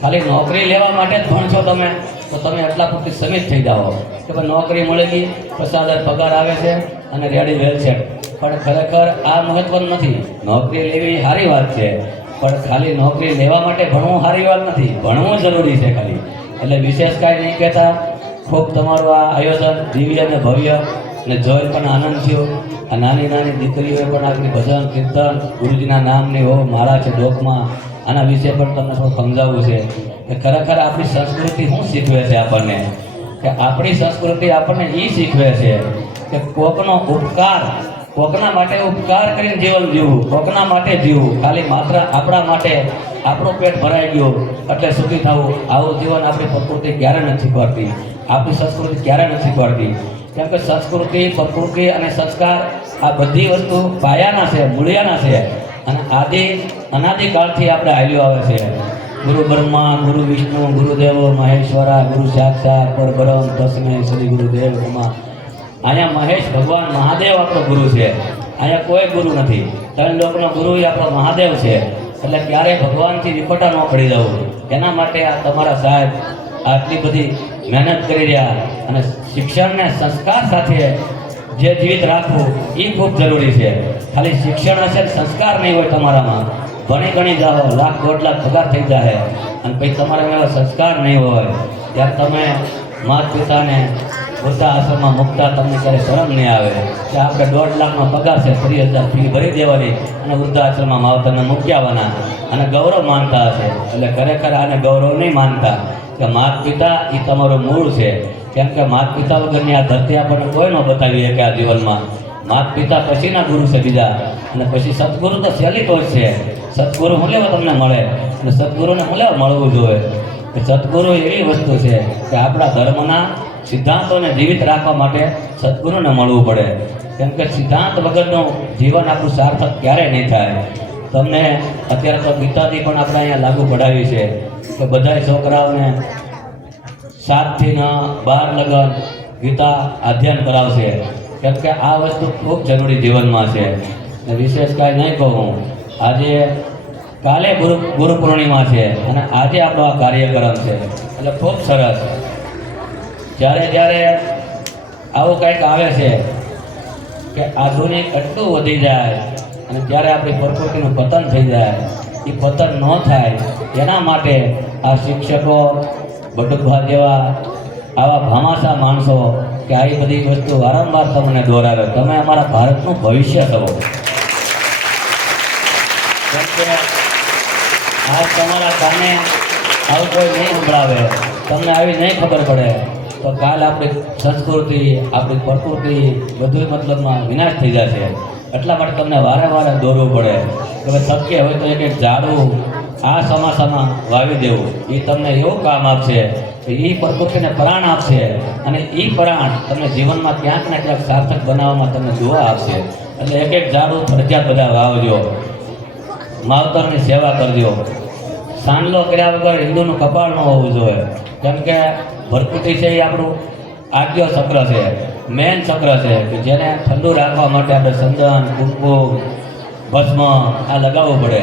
ખાલી નોકરી લેવા માટે જ ભણશો તમે તો તમે એટલા પૂરતી સમિત થઈ જાઓ કે ભાઈ નોકરી મળી ગઈ, 50,000 પગાર આવે છે અને રેડી વેલ છે. પણ ખરેખર આ મહત્વનું નથી. નોકરી લેવી સારી વાત છે, પણ ખાલી નોકરી લેવા માટે ભણવું સારી વાત નથી, ભણવું જરૂરી છે ખાલી. એટલે વિશેષ કાંઈ નહીં કહેતા, ખૂબ તમારું આ આયોજન દિવ્ય અને ભવ્ય ને જોઈ પણ આનંદ થયો. આ નાની નાની દીકરીઓએ પણ આપણી ભજન કીર્તન ગુરુજીના નામની હો માળા છે ડોકમાં, આના વિશે પણ તમને થોડું સમજાવવું છે કે ખરેખર આપણી સંસ્કૃતિ શું શીખવે છે આપણને. કે આપણી સંસ્કૃતિ આપણને એ શીખવે છે કે કોકનો ઉપકાર, કોકના માટે ઉપકાર કરીને જીવન જીવવું, કોકના માટે જીવવું. ખાલી માત્ર આપણા માટે આપણું પેટ ભરાઈ ગયું એટલે સુખી થવું, આવું જીવન આપણી પ્રકૃતિ ક્યારે નથી શીખવાડતી, આપણી સંસ્કૃતિ ક્યારે નથી શીખવાડતી. કેમ કે સંસ્કૃતિ, પ્રકૃતિ અને સંસ્કાર આ બધી વસ્તુ પાયાના છે, મૂળિયાના છે અને અનાદિકાળથી આપણે હાલ્યું આવે છે. ગુરુ બ્રહ્મા, ગુરુ વિષ્ણુ, ગુરુદેવો મહેશ્વરા, ગુરુ સાક્ષાત પરબ્રહ્મ તસ્મૈ શ્રી ગુરુદેવ નમઃ. અહીંયા મહેશ ભગવાન મહાદેવ આપણો ગુરુ છે, અહીંયા કોઈ ગુરુ નથી. 3 લોકનો ગુરુ એ આપણો મહાદેવ છે. એટલે ક્યારેય ભગવાનથી વિખોટા ન પડી જવું, એના માટે આ તમારા સાહેબ આટલી બધી મહેનત કરી રહ્યા. અને શિક્ષણને સંસ્કાર સાથે જે જીવિત રાખવું એ ખૂબ જરૂરી છે. ખાલી શિક્ષણ હશે, સંસ્કાર નહીં હોય તમારામાં, ભણી ગણી જાઓ, 1,00,000 1,00,000 પગાર થઈ જાય અને પછી તમારા એવા સંસ્કાર નહીં હોય, ત્યારે તમે માતા પિતાને વૃદ્ધા આશ્રમમાં મૂકતા તમને ક્યારે શરમ નહીં આવે કે આપણે 1,50,000નો પગાર છે, 30,000 ફી ભરી દેવાની અને વૃદ્ધા આશ્રમમાં માવતરને મૂકી આવવાના અને ગૌરવ માનતા હશે. એટલે ખરેખર આને ગૌરવ નહીં માનતા કે માતા પિતા એ તમારું મૂળ છે. કેમ કે માતા પિતા વગરની આ ધરતી આપણને કોઈ ન બતાવી શકે આ જીવનમાં. માતા પિતા પછીના ગુરુ છે બીજા, અને પછી સદગુરુ તો સહેલી તો જ છે. સદગુરુ શું લેવા તમને મળે અને સદગુરુને શું લેવા મળવું જોઈએ. કે સદગુરુ એવી વસ્તુ છે કે આપણા ધર્મના સિદ્ધાંતોને જીવિત રાખવા માટે સદગુરુને મળવું પડે. કેમ કે સિદ્ધાંત વગરનું જીવન આપણું સાર્થક ક્યારેય નહીં થાય. તમને અત્યારે તો ગીતાજી પણ આપણે અહીંયા લાગુ પડાવી છે કે બધા છોકરાઓને 7 થી 12 લગન ગીતા અધ્યયન કરાવશે. કેમ કે આ વસ્તુ ખૂબ જરૂરી જીવનમાં છે. ને વિશેષ કાંઈ નહીં કહું, આજે કાલે ગુરુ પૂર્ણિમા છે અને આજે આપણો આ કાર્યક્રમ છે એટલે ખૂબ સરસ. જ્યારે આવું કંઈક આવે છે કે આધુનિક એટલું વધી જાય અને ત્યારે આપણી પ્રકૃતિનું પતન થઈ જાય, એ પતન ન થાય એના માટે આ શિક્ષકો, બટુકભા જેવા આવા ભામાશા માણસો કે આવી બધી વસ્તુ વારંવાર તમને દોરાવે. તમે અમારા ભારતનું ભવિષ્ય છો. કેમ કે આજ તમારા કાને આવું કોઈ નહીં સંભળાવે, તમને આવી નહીં ખબર પડે તો કાલ આપણી સંસ્કૃતિ, આપણી પ્રકૃતિ બધું મતલબમાં વિનાશ થઈ જશે. એટલા માટે તમને વારે વારે દોરવું પડે કે હવે શક્ય હોય તો એક ઝાડવું આ ચોમાસામાં વાવી દેવું. એ તમને એવું કામ આપશે કે એ પ્રકૃતિને પ્રાણ આપશે અને એ પ્રાણ તમને જીવનમાં ક્યાંક ને ક્યાંક સાર્થક બનાવવામાં તમને જોવા આપશે. એટલે એક ઝાડવું ફરજિયાત બધા વાવજો, માવતરની સેવા કરજો. સાંડલો કર્યા વગર હિન્દુનું કપાળ ન હોવું જોઈએ. કેમ કે પ્રકૃતિ છે એ આપણું આજ્ઞ ચક્ર છે, મેન ચક્ર છે કે જેને ઠંડુ રાખવા માટે આપણે ચંદન, કુમકુમ, ભસ્મ આ લગાવવું પડે.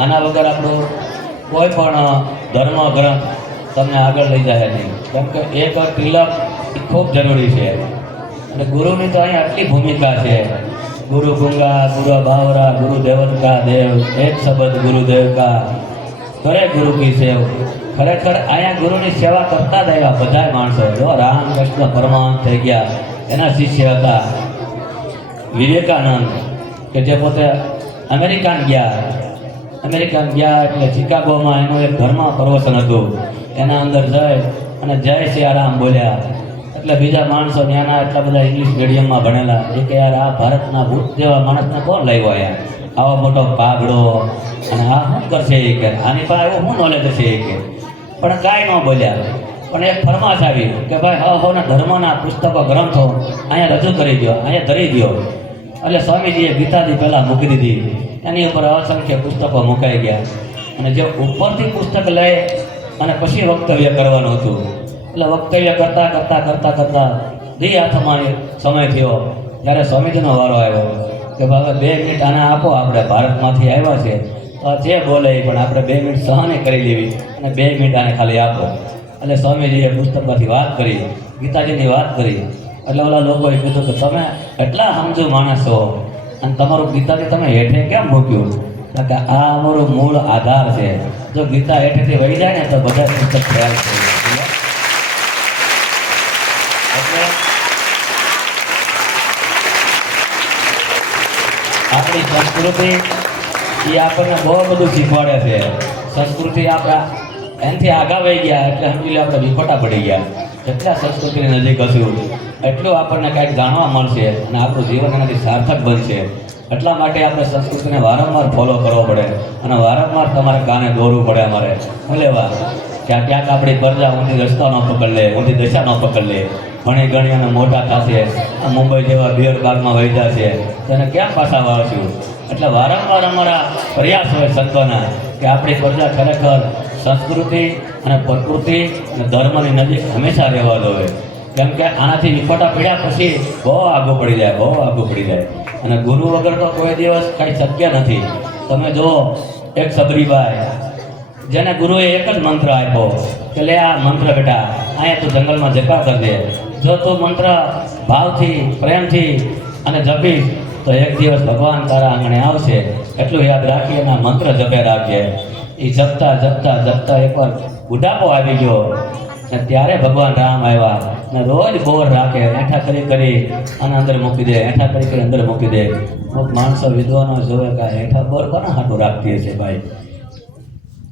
આના વગર આપણું કોઈ પણ ધર્મ ગ્રંથ તમને આગળ લઈ જાય નહીં. કેમ કે એક તિલક એ ખૂબ જરૂરી છે. અને ગુરુની તો અહીં આટલી ભૂમિકા છે. ગુરુ ગુંગા, ગુરુ બાવરા, ગુરુ દેવત કા દેવ, એક શબ્દ ગુરુદેવ કા, કરે ગુરુ કી સેવ. ખરેખર અહીંયા ગુરુની સેવા કરતા જ આવ્યા બધા માણસો. જો રામકૃષ્ણ પરમહંસ થઈ ગયા, એના શિષ્ય હતા વિવેકાનંદ કે જે પોતે અમેરિકાન ગયા અમેરિકા ગયા એટલે શિકાગોમાં એનું એક ધર્મ પ્રવચન હતું. એના અંદર જઈ અને જય સિયારામ બોલ્યા એટલે બીજા માણસો ત્યાંના એટલા બધા ઇંગ્લિશ મીડિયમમાં ભણેલા એ કે યાર આ ભારતના ભૂત જેવા માણસને કોણ લાવ્યો અહીંયા, આવો મોટો પાઘડો અને આ શું કરશે એ કે આની પાસે એવું શું નોલેજ હશે એ કે. પણ કાંઈ ન બોલ્યા. પણ એક ફરમાશ આવી કે ભાઈ હોના ધર્મના પુસ્તકો ગ્રંથો અહીંયા રજૂ કરી દો, અહીંયા ધરી દો. એટલે સ્વામીજીએ ગીતાજી પહેલાં મૂકી દીધી, એની ઉપર અસંખ્ય પુસ્તકો મુકાઈ ગયા. અને જે ઉપરથી પુસ્તક લઈ અને પછી વક્તવ્ય કરવાનું હતું. એટલે વક્તવ્ય કરતા દી હાથમાં સમય થયો ત્યારે સ્વામીજીનો વારો આવ્યો કે બાબા 2 મિનિટ આને આપો, આપણે ભારતમાંથી આવ્યા છે તો જે બોલે એ પણ આપણે 2 મિનિટ સહને કરી લેવી અને 2 મિનિટ આને ખાલી આપો. એટલે સ્વામીજીએ પુસ્તકમાંથી વાત કરી, ગીતાજીની વાત કરી. એટલે ઓલા લોકોએ કીધું કે તમે એટલા સમજુ માણસ છો અને તમારું ગીતાજી તમે હેઠે કેમ મૂક્યું? કારણ કે આ અમારો મૂળ આધાર છે. જો ગીતા હેઠેથી વહી જાય ને તો બધા પુસ્તક તૈયાર થઈ જાય. એટલે આપણી સંસ્કૃતિ એ આપણને બહુ બધું શીખવાડે છે. સંસ્કૃતિ આપણા એનાથી આગા વહી ગયા એટલે સમજી લે આપણે વિખોટા પડી ગયા. જેટલા સંસ્કૃતિની નજીક હશું એટલું આપણને કાંઈક જાણવા મળશે અને આપણું જીવન એનાથી સાર્થક બનશે. એટલા માટે આપણે સંસ્કૃતિને વારંવાર ફોલો કરવો પડે અને વારંવાર તમારે કાને દોરવું પડે. અમારે શું લેવા ક્યાંક આપણી પ્રજા ઊંધી રસ્તા ન પકડ લે, ઊંધી દિશા ન પકડ લે, ભણી ગણી અને મોટા થશે, આ મુંબઈ જેવા બિયર બારમાં વહી જશે તો એને ક્યાં પાછા વાળશું? એટલે વારંવાર અમારા પ્રયાસ હોય સંતોના કે આપણી પ્રજા ખરેખર સંસ્કૃતિ અને પ્રકૃતિ અને ધર્મની નજીક હંમેશા રહેવા જોઈએ. કેમ કે આનાથી વિખોટા પડ્યા પછી બહુ આગળ પડી જાય. અને ગુરુ વગર તો કોઈ દિવસ કાંઈ શક્ય નથી. તમે જુઓ એક સબરીબાઈ, જેને ગુરુએ એક જ મંત્ર આપ્યો કે લે આ મંત્ર બેટા અહીંયા તું જંગલમાં જપા કરજે. જો તું મંત્ર ભાવથી પ્રેમથી અને જપીશ તો એક દિવસ ભગવાન તારા આંગણે આવશે. એટલું યાદ રાખી અને મંત્ર જપે રાખજે. એ જપતા એકવાર બુઢાપો આવી ગયો અને ત્યારે ભગવાન રામ આવ્યા અને રોજ બોર રાખે, એઠા કરી અને અંદર મૂકી દે, એઠા કરી અંદર મૂકી દે. અમુક માણસો વિદ્વાનો જોવે કે એઠા બોર કોના હાટું રાખતી હશે ભાઈ?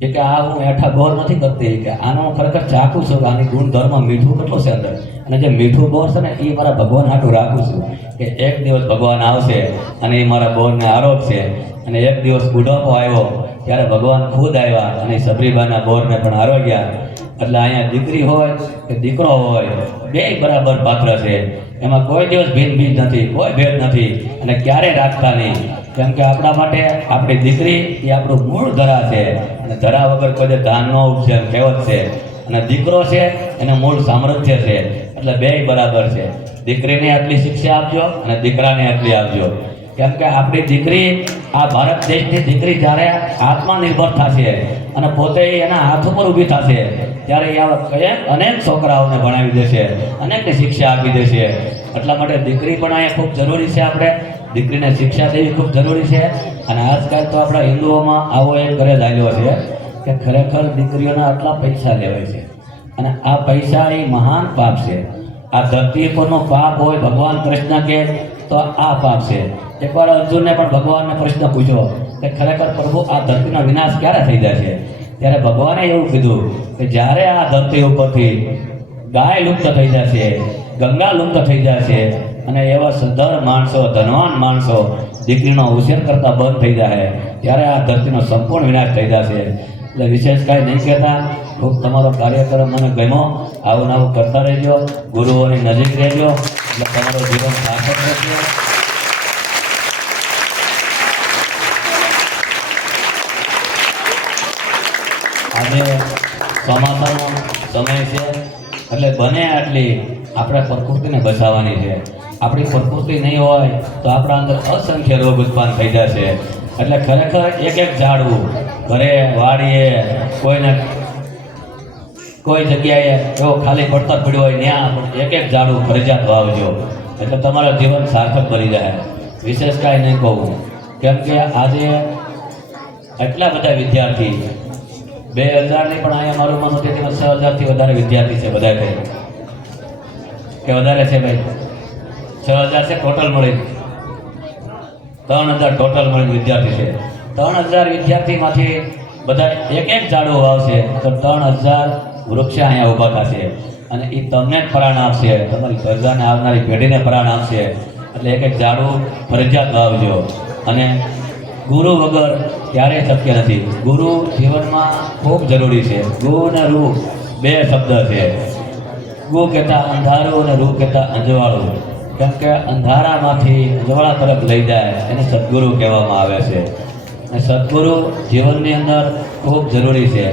એ કે આ હું એઠા બોર નથી કરતી, કે આનો હું ખરેખર ચાખું છું કે આની ગુણધર્મ મીઠું કેટલું છે અંદર, અને જે મીઠું બોર છે ને એ મારા ભગવાન હાટું રાખું છું કે એક દિવસ ભગવાન આવશે અને એ મારા બોરને આરોગશે. અને એક દિવસ બુઢાપો આવ્યો ત્યારે ભગવાન ખુદ આવ્યા અને સબરીબાના બોરને પણ આરોગ્યા. એટલે અહીંયા દીકરી હોય કે દીકરો હોય બેય બરાબર પાત્ર છે. એમાં કોઈ દિવસ ભેદ નથી, કોઈ ભેદ નથી અને ક્યારેય રાખતા નહીં. કેમ કે આપણા માટે આપણી દીકરી એ આપણું મૂળ ધરા છે અને ધરા વગર કોઈ ધાન ન ઉપજે એમ કહેવત છે. અને દીકરો છે એને મૂળ સામર્થ્ય છે. એટલે બેય બરાબર છે. દીકરીને આટલી શિક્ષા આપજો અને દીકરાને આટલી આપજો. કેમ કે આપણી દીકરી આ ભારત દેશની દીકરી જ્યારે આત્મનિર્ભર થશે અને પોતે એના હાથ ઉપર ઊભી થશે ત્યારે એ અનેક છોકરાઓને ભણાવી દેશે, અનેકને શિક્ષા આપી દેશે. એટલા માટે દીકરી પણ અહીંયા ખૂબ જરૂરી છે. આપણે દીકરીને શિક્ષા દેવી ખૂબ જરૂરી છે. અને આજકાલ તો આપણા હિન્દુઓમાં આવો એક કરે ચાલ્યો છે કે ખરેખર દીકરીઓના આટલા પૈસા લેવાય છે અને આ પૈસા એ મહાન પાપ છે. આ ધરતી પરનો પાપ હોય ભગવાન કૃષ્ણ કે તો આ પાપ છે. એકવાર અર્જુનને પણ ભગવાનને પ્રશ્ન પૂછ્યો કે ખરેખર પ્રભુ આ ધરતીનો વિનાશ ક્યારે થઈ જશે? ત્યારે ભગવાને એવું કીધું કે જ્યારે આ ધરતી ઉપરથી ગાય લુપ્ત થઈ જશે, ગંગા લુપ્ત થઈ જશે અને એવા સદ્ધર માણસો, ધનવાન માણસો દીકરીનો ઉછેર કરતા બંધ થઈ જાય ત્યારે આ ધરતીનો સંપૂર્ણ વિનાશ થઈ જશે. એટલે વિશેષ કાંઈ નહીં કહેતા. ખૂબ તમારો કાર્યક્રમ મને ગમ્યો. આવું નવું કરતા રહેજો, ગુરુઓની નજીક રહેજો એટલે તમારું જીવન સાર્થક રહેશે. આજે ચોમાસાનો સમય છે એટલે બને આટલી આપણે પ્રકૃતિને બચાવવાની છે. આપણી પ્રકૃતિ નહીં હોય તો આપણા અંદર અસંખ્ય રોગ ઉત્પન્ન થઈ જશે. એટલે ખરેખર એક ઝાડવું ઘરે વાડીએ કોઈ જગ્યાએ એવો ખાલી પડતર પડ્યો હોય ત્યાં એક ઝાડવું ફરજિયાત વાવજો એટલે તમારું જીવન સાર્થક બની જાય. વિશેષ કાંઈ નહીં કહું. કેમ કે આજે એટલા બધા વિદ્યાર્થી 2000ની પણ અહીંયા મારું માનવું છે કે 6000થી વધારે વિદ્યાર્થી છે. બધા કહે કે વધારે છે ભાઈ? 6000 છે ટોટલ મળી, 3000 ટોટલ મળી વિદ્યાર્થી છે. 3000 વિદ્યાર્થીમાંથી બધા એક એક ઝાડો વાવશે તો 3000 વૃક્ષ અહીંયા ઊભા થશે અને એ તમને જ પ્રાણ આપશે, તમારી પ્રજાને આવનારી પેઢીને પ્રાણ આપશે. એટલે એક એક ઝાડું ફરજિયાત વાવજો. અને ગુરુ વગર ક્યારેય શક્ય નથી. ગુરુ જીવનમાં ખૂબ જરૂરી છે. ગુ અને રૂ બે શબ્દ છે. ગુ કહેતા અંધારું અને રૂ કહેતા અંજવાળું. કેમ કે અંધારામાંથી અજવાળા તરફ લઈ જાય એને સદગુરુ કહેવામાં આવે છે. અને સદગુરુ જીવનની અંદર ખૂબ જરૂરી છે.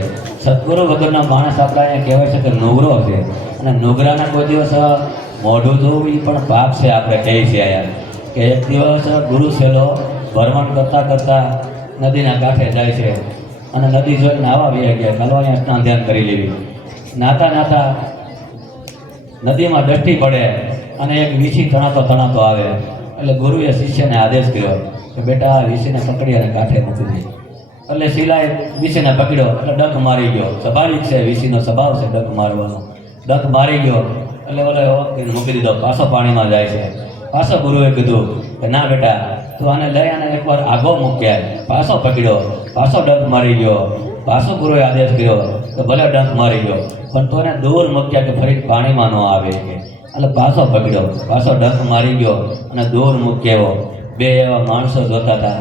સદગુરુ વગરનો માણસ આપણે અહીંયા કહેવાય છે કે નુગરો છે. અને નુગરાના કોઈ દિવસ મોઢું જોવું એ પણ પાપ છે. આપણે કહીએ છીએ અહીંયા કે એક દિવસ ગુરુ સેલો ભ્રમણ કરતાં કરતાં નદીના કાંઠે જાય છે અને નદી જોઈને નાવા વહી ગયા. ચાલો અહીંયા સ્નાન ધ્યાન કરી લેવી. નાતા નાતા નદીમાં દષ્ટિ પડે અને એક વીછી તણાતો આવે. એટલે ગુરુએ શિષ્યને આદેશ કર્યો કે બેટા આ વીછીને પકડી અને કાંઠે મૂકી દે. એટલે શિલાએ વીછીને પકડ્યો એટલે ડંખ મારી ગયો. સ્વાભાવિક છે, વીછીનો સ્વભાવ છે ડંખ મારવાનો. ડંખ મારી ગયો એટલે ઓલે મૂકી દીધો. પાછો પાણીમાં જાય છે. પાછો ગુરુએ કીધું કે ના બેટા તું આને લઈ આને એકવાર આગો મૂક્યા. પાછો પકડ્યો, પાછો ડંખ મારી ગયો. પાછો ગુરુએ આદેશ કર્યો કે ભલે ડંખ મારી ગયો પણ તું એને દૂર મૂક્યા કે ફરી પાણીમાં ન આવે કે. એટલે પાછો પકડ્યો, પાછો ડંખ મારી ગયો અને દૂર મૂક્યો. બે એવા માણસો જોતા હતા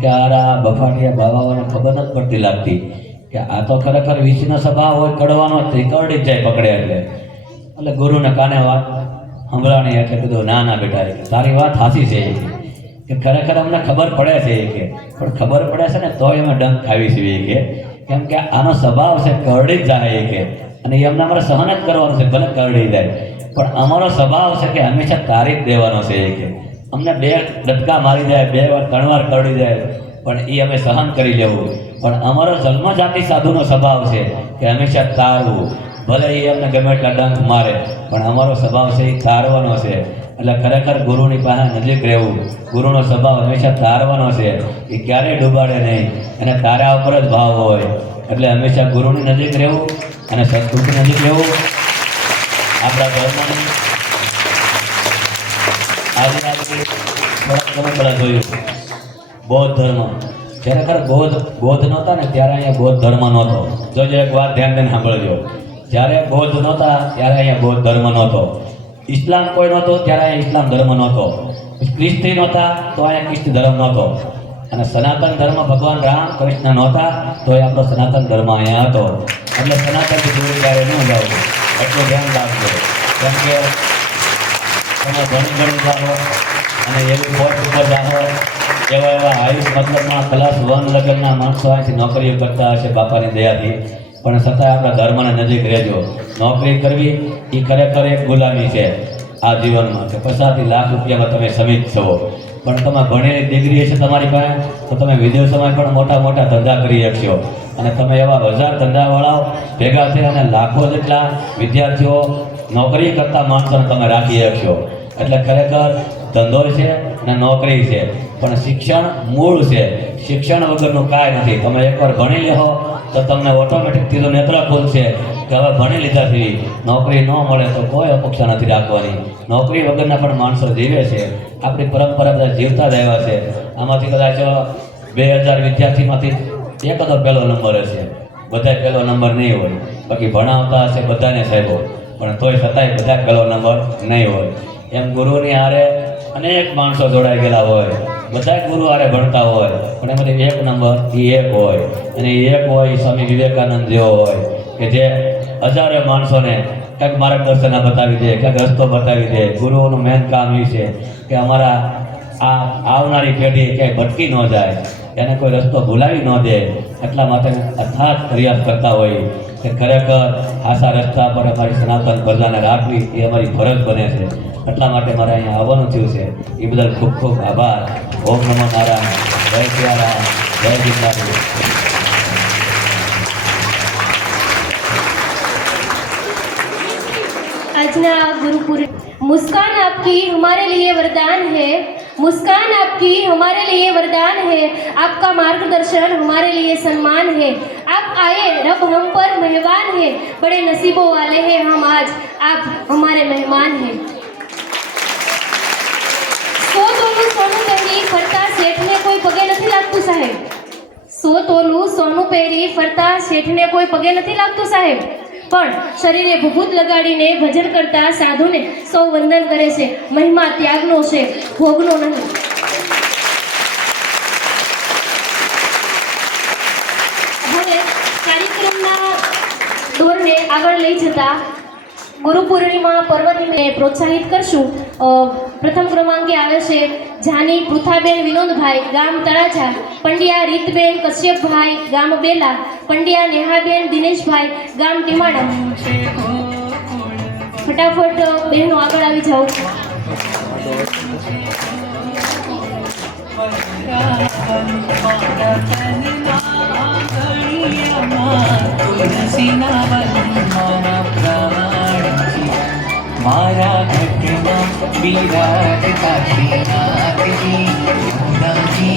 કે આ બફાટિયા બાવાઓને ખબર નથી પડતી લાગતી કે આ તો ખરેખર વીછીનો સ્વભાવ હોય કડવાનો જ કરડી જ જાય પકડે એટલે ગુરુને કાને વાત સંભળાણી. એટલે કીધું ના ના બેટા તારી વાત સાચી છે કે ખરેખર અમને ખબર પડે છે કે પણ ખબર પડે છે ને તોય અમે ડંખ ખાવી છીએ કે કેમ કે આનો સ્વભાવ છે કરડી જ જાય કે અને એ અમને અમારે સહન જ કરવાનું છે ભલે કરડી જાય પણ અમારો સ્વભાવ છે કે હંમેશા તારીફ દેવાનો છે કે અમને 2 ડટકા મારી જાય 2 વાર 3 વાર કરડી જાય પણ એ અમે સહન કરી લેવું. પણ અમારો જન્મજાતિ સાધુનો સ્વભાવ છે કે હંમેશા તારવું. ભલે એ અમને ગમે એટલા ડંખ મારે પણ અમારો સ્વભાવ છે એ તારવાનો છે. એટલે ખરેખર ગુરુની પાસે નજીક રહેવું. ગુરુનો સ્વભાવ હંમેશા તારવાનો છે. એ ક્યારેય ડૂબાડે નહીં અને તારા ઉપર જ ભાવ હોય. એટલે હંમેશા ગુરુની નજીક રહેવું અને સંસ્કૃતિની નજીક રહેવું. આપણા ધર્મની આજે થોડાક સમય પહેલાં જોયું બૌદ્ધ ધર્મ. ખરેખર બૌદ્ધ નહોતા ને ત્યારે અહીંયા બૌદ્ધ ધર્મ નહોતો. જોજો એક વાત ધ્યાન દઈને સાંભળજો. જ્યારે બૌદ્ધ નહોતા ત્યારે અહીંયા બૌદ્ધ ધર્મ નહોતો. ઇસ્લામ કોઈ નહોતો ત્યારે અહીંયા ઇસ્લામ ધર્મ નહોતો. ખ્રિસ્તી નહોતા તો અહીંયા ખ્રિસ્તી ધર્મ નહોતો. અને સનાતન ધર્મ ભગવાન રામ કૃષ્ણ નહોતા તો એ આપણો સનાતન ધર્મ અહીંયા હતો. એટલે સનાતનથી દૂર ક્યારે ન જાવ એટલું ધ્યાન રાખજો. કેમ કે તમે ઘણી જાઓ અને એવી પોસ્ટ ઉપર જાઓ એવા આયુષ મતલબમાં ક્લાસ 1 લગ્નના માણસો અહીંથી નોકરીઓ કરતા હશે બાપાની દયાથી પણ છતાંય આપણા ધર્મને નજીક રહેજો. નોકરી કરવી એ ખરેખર એક ગુલામી છે આ જીવનમાં કે 50 લાખ રૂપિયામાં તમે સમિત છો પણ તમે ભણેલી ડિગ્રી હશે તમારી પાસે તો તમે વિદેશોમાં પણ મોટા મોટા ધંધા કરી શકશો. અને તમે એવા 1000 ધંધાવાળાઓ ભેગા થઈ અને લાખો જેટલા વિદ્યાર્થીઓ નોકરી કરતા માણસોને તમે રાખી શકશો. એટલે ખરેખર ધંધો છે અને નોકરી છે પણ શિક્ષણ મૂળ છે. શિક્ષણ વગરનું કાંઈ નથી. તમે એકવાર ભણી લેહો તો તમને ઓટોમેટિક તીધો નેત્ર ખુલશે કે હવે ભણી લીધા થી નોકરી ન મળે તો કોઈ અપેક્ષા નથી રાખવાની. નોકરી વગરના પણ માણસો જીવે છે. આપણી પરંપરા બધા જીવતા જ આવ્યા છે. આમાંથી કદાચ 2000 વિદ્યાર્થીમાંથી એકદો પહેલો નંબર હશે. બધા પહેલો નંબર નહીં હોય. બાકી ભણાવતા હશે બધાને સાહેબો પણ તોય છતાંય બધા પહેલો નંબર નહીં હોય. એમ ગુરુની હારે અનેક માણસો જોડાઈ ગયેલા હોય. બધા ગુરુ હારે ભણતા હોય પણ એમાંથી એક નંબર એ એક હોય અને એ એક હોય એ સ્વામી વિવેકાનંદ જેવો હોય કે જે હજારો માણસોને કંઈક માર્ગદર્શન બતાવી દે, કંઈક રસ્તો બતાવી દે. ગુરુઓનું મેન કામ એ છે કે અમારા આ આવનારી પેઢી ક્યાંય ભટકી ન જાય, એને કોઈ રસ્તો ભૂલાવી ન દે. એટલા માટે અથાગ પ્રયાસ કરતા હોય કે ખરેખર આશા રસ્તા પર અમારી સનાતન પ્રજાને રાખવી એ અમારી ફરજ બને છે. એટલા માટે મારે અહીંયા આવવાનું થયું છે. એ બદલ ખૂબ ખૂબ આભાર. ઓમ નમો નારાયણ. જય સિયારામ. જય ગિરનારી. આજના गुरुपुर मुस्कान आपकी हमारे लिए वरदान है, मुस्कान आपकी हमारे लिए वरदान है, आपका मार्गदर्शन हमारे लिए सम्मान है. आप आए रब हम पर मेहरबान है, बड़े नसीबों वाले हैं हम आज आप हमारे मेहमान हैं. સોનું પહેરી ફરતા શેઠને કોઈ પગે નથી લાગતું સાહેબ. તોલું સોનું પહેરી ફરતા શેઠને કોઈ પગે નથી લાગતું સાહેબ, પણ શરીરે ભભૂત લગાડીને ભજન કરતા સાધુને સૌ વંદન કરે છે. મહિમા ત્યાગનો છે, ભોગનો નહીં. હવે કાર્યક્રમના દોરને આગળ લઈ જતા ગુરુ પૂર્ણિમા પર્વને પ્રોત્સાહિત કરશું. પ્રથમ ક્રમાંકે આવે છે જાની પૃથાબેન વિનોદભાઈ, ગામ તળાજા. પંડ્યા રીતબેન કશ્યપભાઈ, ગામ બેલા. પંડ્યા નેહાબેન દિનેશભાઈ, ગામ ટીમાડા. ફટાફટ બહેનો આગળ આવી જાઓ. मारा घटना विराट काशीनाथजी यमुनाजी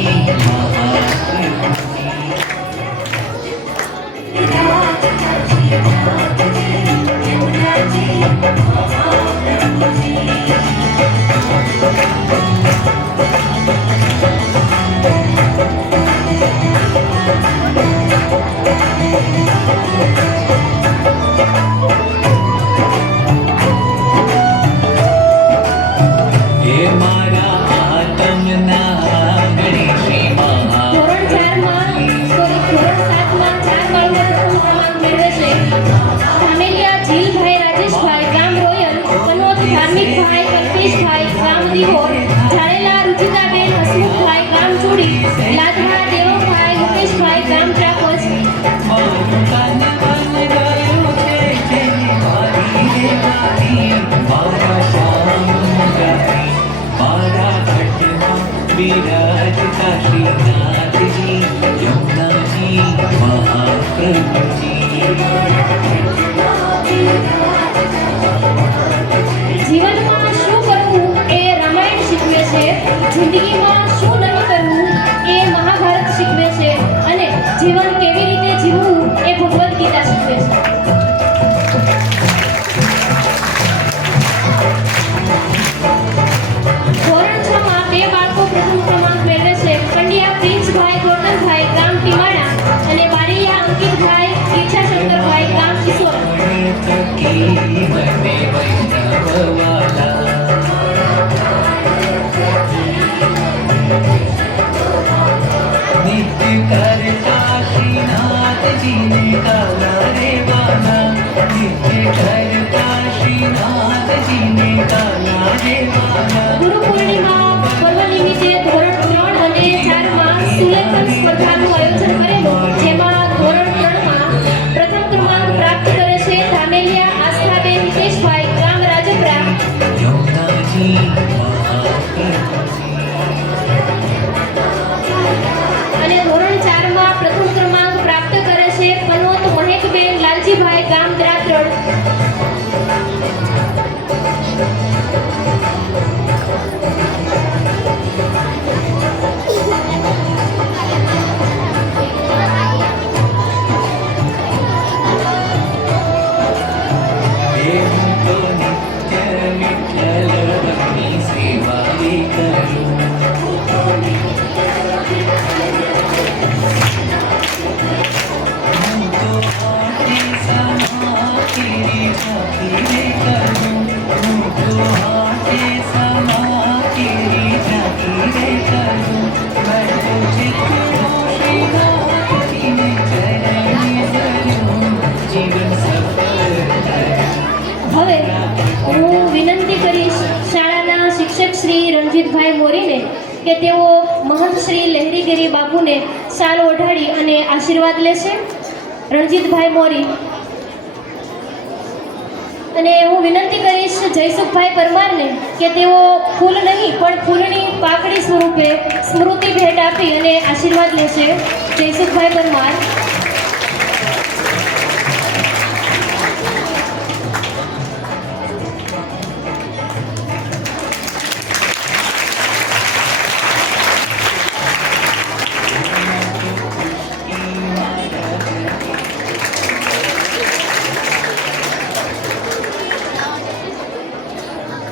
ઝાડેલા રુચિતાબેન હસમુખભાઈ, ગામ ચૂડી. લાધવા દેવભાઈ મુકેશભાઈ, ગામ ત્રાપોજ. विराट काशीनाथजी यमुनाजी महाप्रभुजी જીવનમાં શું કરવું એ રામાયણ શીખવે છે, જિંદગીમાં શું નહીં કરવું એ મહાભારત શીખવે છે, અને જીવન કેવી રીતે જીવવું એ ભગવદ્ ગીતા શીખવે છે. ધોરણ 6 માં બે બાળકો પ્રથમ ક્રમાંક મેળવે છે. પંડ્યા પ્રિન્સભાઈ ગોરધનભાઈ, ગામ ટીમાડા. અને બારૈયા અંકિતભાઈ ઈચ્છાશંકરભાઈ, ગામ કિશોર. नित्य करता श्रीनाथ जी ने काला रे बाना नित्य करता श्रीनाथ जी ने काला रे बाना ગુરુ પૂર્ણિમા પર્વ નિમિત્તે ધોરણ 3 અને 4 માં સુલેખન સ્પર્ધાનું આયોજન કરેલું, જેમાં ધોરણ 3 માં પ્રથમ ક્રમાંક પ્રાપ્ત કરે છે ધામેલિયા આસ્થાબેન હિતેશભાઈ, ગામ રાજપરા. यमुनाजी અને ધોરણ 4 માં પ્રથમ ક્રમાંક પ્રાપ્ત કરે છે પનોત મહેકબેન લાલજીભાઈ, ગામ દ્રાત્રડ. तो नित्य विठ्ठल भक्ति सेवा करूं तो आटे समा तेरी झांकी रे करूं तो आटे समा तेरी झांकी रे करूं मैं तुझे श्रीनाथ जी ने चरण धरूं जीवन सफल હવે હું વિનંતી કરીશ શાળાના શિક્ષક શ્રી રણજીતભાઈ મોરીને કે તેઓ મહંત શ્રી લહેરીગીરી બાપુને શાલ ઓઢાડી અને આશીર્વાદ લેશે. રણજીતભાઈ મોરી. અને હું વિનંતી કરીશ જયસુખભાઈ પરમારને કે તેઓ ફૂલ નહીં પણ ફૂલની પાકડી સ્વરૂપે સ્મૃતિ ભેટ આપી અને આશીર્વાદ લેશે. જયસુખભાઈ પરમાર.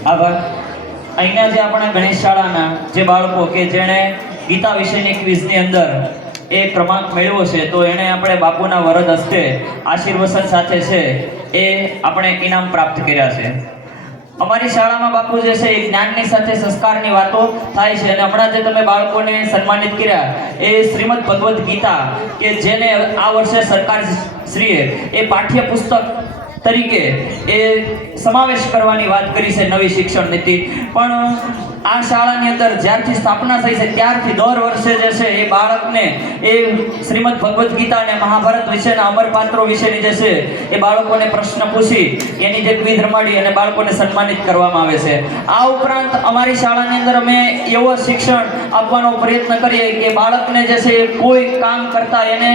આભાર. અહીંના જે આપણા ગણેશ શાળાના જે બાળકો કે જેણે ગીતા વિષયની ક્વિઝની અંદર એ ક્રમાંક મેળવ્યો છે તો એને આપણે બાપુના વરદ હસ્તે આશીર્વચન સાથે છે એ આપણે ઇનામ પ્રાપ્ત કર્યા છે. અમારી શાળામાં બાપુ જે છે એ જ્ઞાનની સાથે સંસ્કારની વાતો થાય છે અને હમણાં જે તમે બાળકોને સન્માનિત કર્યા એ શ્રીમદ ભગવદ્ ગીતા કે જેને આ વર્ષે સરકાર શ્રીએ એ પાઠ્યપુસ્તક તરીકે એ સમાવેશ કરવાની વાત કરી છે નવી શિક્ષણ નીતિ. પણ આ શાળાની અંદર જ્યારથી સ્થાપના થઈ છે ત્યારથી દર વર્ષે જે છે એ બાળકને એ શ્રીમદ ભગવદ્ ગીતા અને મહાભારત વિશેના અમરપાત્રો વિશેની જે છે એ બાળકોને પ્રશ્ન પૂછી એની જે ક્વિઝ રમાડી અને બાળકોને સન્માનિત કરવામાં આવે છે. આ ઉપરાંત અમારી શાળાની અંદર અમે એવો શિક્ષણ આપવાનો પ્રયત્ન કરીએ કે બાળકને જે છે કોઈ કામ કરતા એને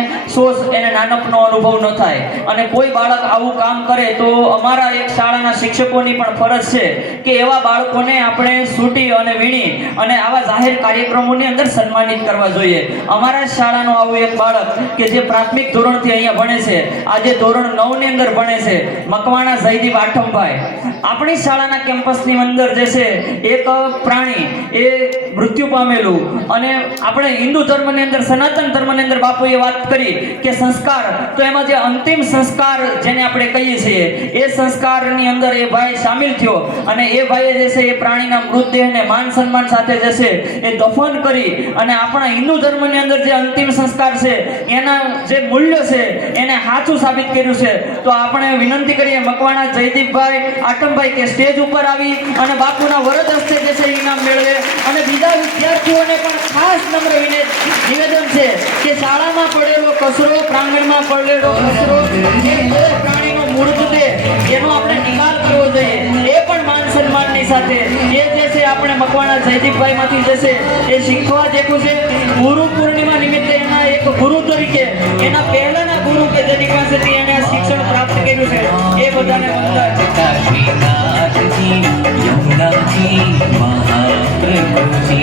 એને નાનપનો અનુભવ ન થાય અને કોઈ બાળક આવું કામ કરે તો અમારા એક શાળાના શિક્ષકોની પણ ફરજ છે કે એવા બાળકોને આપણે સૂટી અને વીણી અને આવા જાહેર કાર્યક્રમોની અંદર સન્માનિત કરવા જોઈએ. અમારા શાળાનું આવું એક બાળક કે જે પ્રાથમિક ધોરણથી અહીંયા ભણે છે, આજે ધોરણ 9 ની અંદર ભણે છે, મકવાણા જયદીપ આઠમભાઈ. આપણી શાળાના કેમ્પસની અંદર જે છે એક પ્રાણી એ મૃત્યુ પામેલું અને આપણે હિન્દુ ધર્મની અંદર સનાતન ધર્મની અંદર બાપુએ વાત કરી કે સંસ્કાર, તો એમાં જે અંતિમ સંસ્કાર જેને આપણે કહીએ છીએ એ સંસ્કારની અંદર એ ભાઈ સામેલ થયો અને એ ભાઈએ જે છે એ પ્રાણીના મૃતદેહને માન સન્માન સાથે જે છે એ દફન કરી અને આપણા હિન્દુ ધર્મની અંદર જે અંતિમ સંસ્કાર છે એના જે મૂલ્ય છે એને સાચું સાબિત કર્યું છે. તો આપણે વિનંતી કરીએ મકવાણા જયદીપભાઈ આઠમભાઈ કે સ્ટેજ ઉપર આવી અને બાપુના વરદ હસ્તે જે છે ઇનામ મેળવે અને બીજા વિદ્યાર્થીઓને પણ ખાસ નમ્ર નિવેદન છે કે શાળામાં પડેલો કચરો, પ્રાંગણમાં પડેલો કચરો, પ્રાણીનો મૃતદેહ એનો આપણે નિકાલ કરવો જોઈએ. એ પણ માન સન્માનની સાથે એ જે છે આપણે મકવાણા જયદીપભાઈ માંથી જે છે એ શીખવા જેવું છે. ગુરુ પૂર્ણિમા નિમિત્તે એના એક ગુરુ તરીકે એના પહેલાના ગુરુ કે જેની પાસેથી એને શિક્ષણ પ્રાપ્ત કર્યું છે એ બધાને વંદન. काशीनाथ जी यमुना जी महाप्रभु जी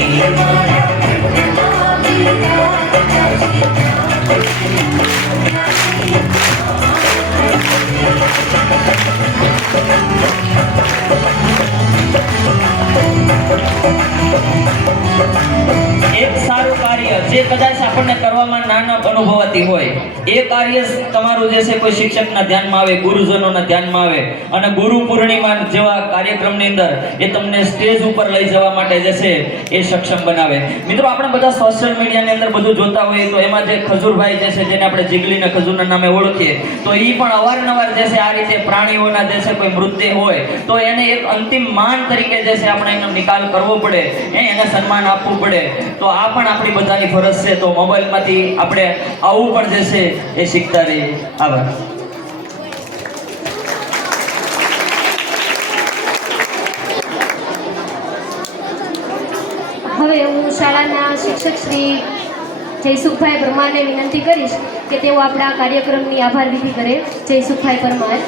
એક સારું કાર્ય જે કદાચ આપણને કરવામાં નાનપ અનુભવાતી હોય એ કાર્ય તમારું જે છે કોઈ શિક્ષકના ધ્યાનમાં આવે, ગુરુજનોના ધ્યાનમાં આવે અને ગુરુ પૂર્ણિમા જેવા કાર્યક્રમની અંદર એ તમને સ્ટેજ ઉપર લઈ જવા માટે જે છે એ સક્ષમ બનાવે. મિત્રો, આપણે બધા સોશિયલ મીડિયાની અંદર બધું જોતા હોઈએ તો એમાં જે ખજૂરભાઈ જે છે જેને આપણે જીગલીના ખજૂરના નામે ઓળખીએ તો એ પણ અવારનવાર જે છે આ રીતે પ્રાણીઓના જે છે કોઈ મૃતદેહ હોય તો એને એક અંતિમ માન તરીકે જે છે આપણે એનો નિકાલ કરવો પડે, એને સન્માન આપવું પડે. તો આ પણ આપણી બધાની ફરજ છે. તો મોબાઈલમાંથી આપણે આવું પણ જે છે એ શીખતા રહીએ. આભાર. હવે હું શાળાના શિક્ષક શ્રી જયસુખભાઈ પરમારને વિનંતી કરીશ કે તેઓ આપણા કાર્યક્રમની આભાર વિધિ કરે. જયસુખભાઈ પરમાર.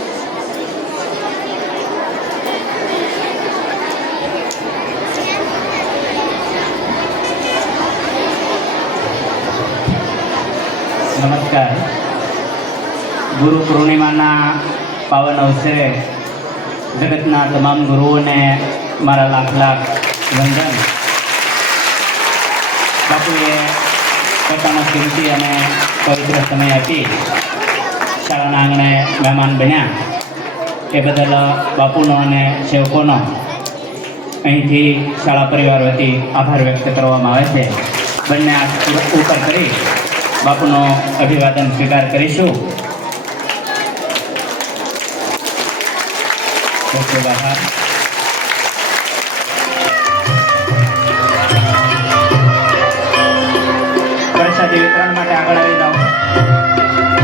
નમસ્કાર. ગુરુ પૂર્ણિમાના પાવન અવસરે જગતના તમામ ગુરુઓને મારા લાખ લાખ વંદન. બાપુએ પોતાનો કિંમતી અને પવિત્ર સમય આપી શાળાના આંગણે મહેમાન બન્યા એ બદલ બાપુનો અને સેવકોનો અહીંથી શાળા પરિવાર વતી આભાર વ્યક્ત કરવામાં આવે છે. બંને હાથ ઉપર કરી બાપુનો અભિવાદન સ્વીકાર કરીશું. ખૂબ ખૂબ આભાર. પ્રસાદી વિતરણ માટે આગળ આવી જાઓ.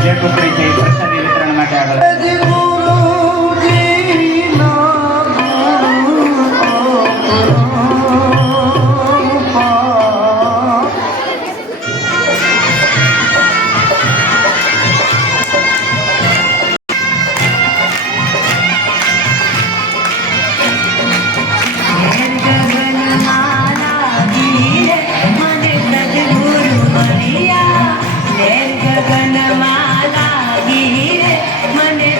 જે ટુકડી છે એ પ્રસાદી વિતરણ માટે આગળ મને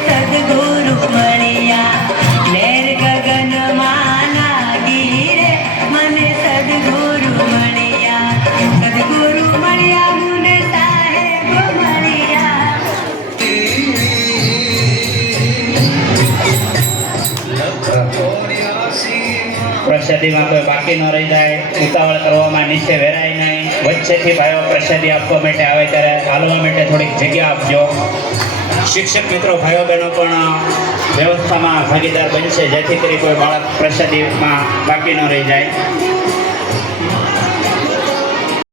પ્રસાદીમાં કોઈ બાકી ન રહી જાય, ઉતાવળ કરવામાં નીચે વેરાય નહીં. વચ્ચેથી ભાઈઓ પ્રસાદી આપવા માટે આવે ત્યારે હાલવા માટે થોડીક જગ્યા આપજો. શિક્ષક મિત્રો ભાઈઓ બહેનો પણ વ્યવસ્થામાં ભાગીદાર બનશે, જેથી કરી કોઈ બાળક પ્રસાદીમાં બાકી ન રહી જાય.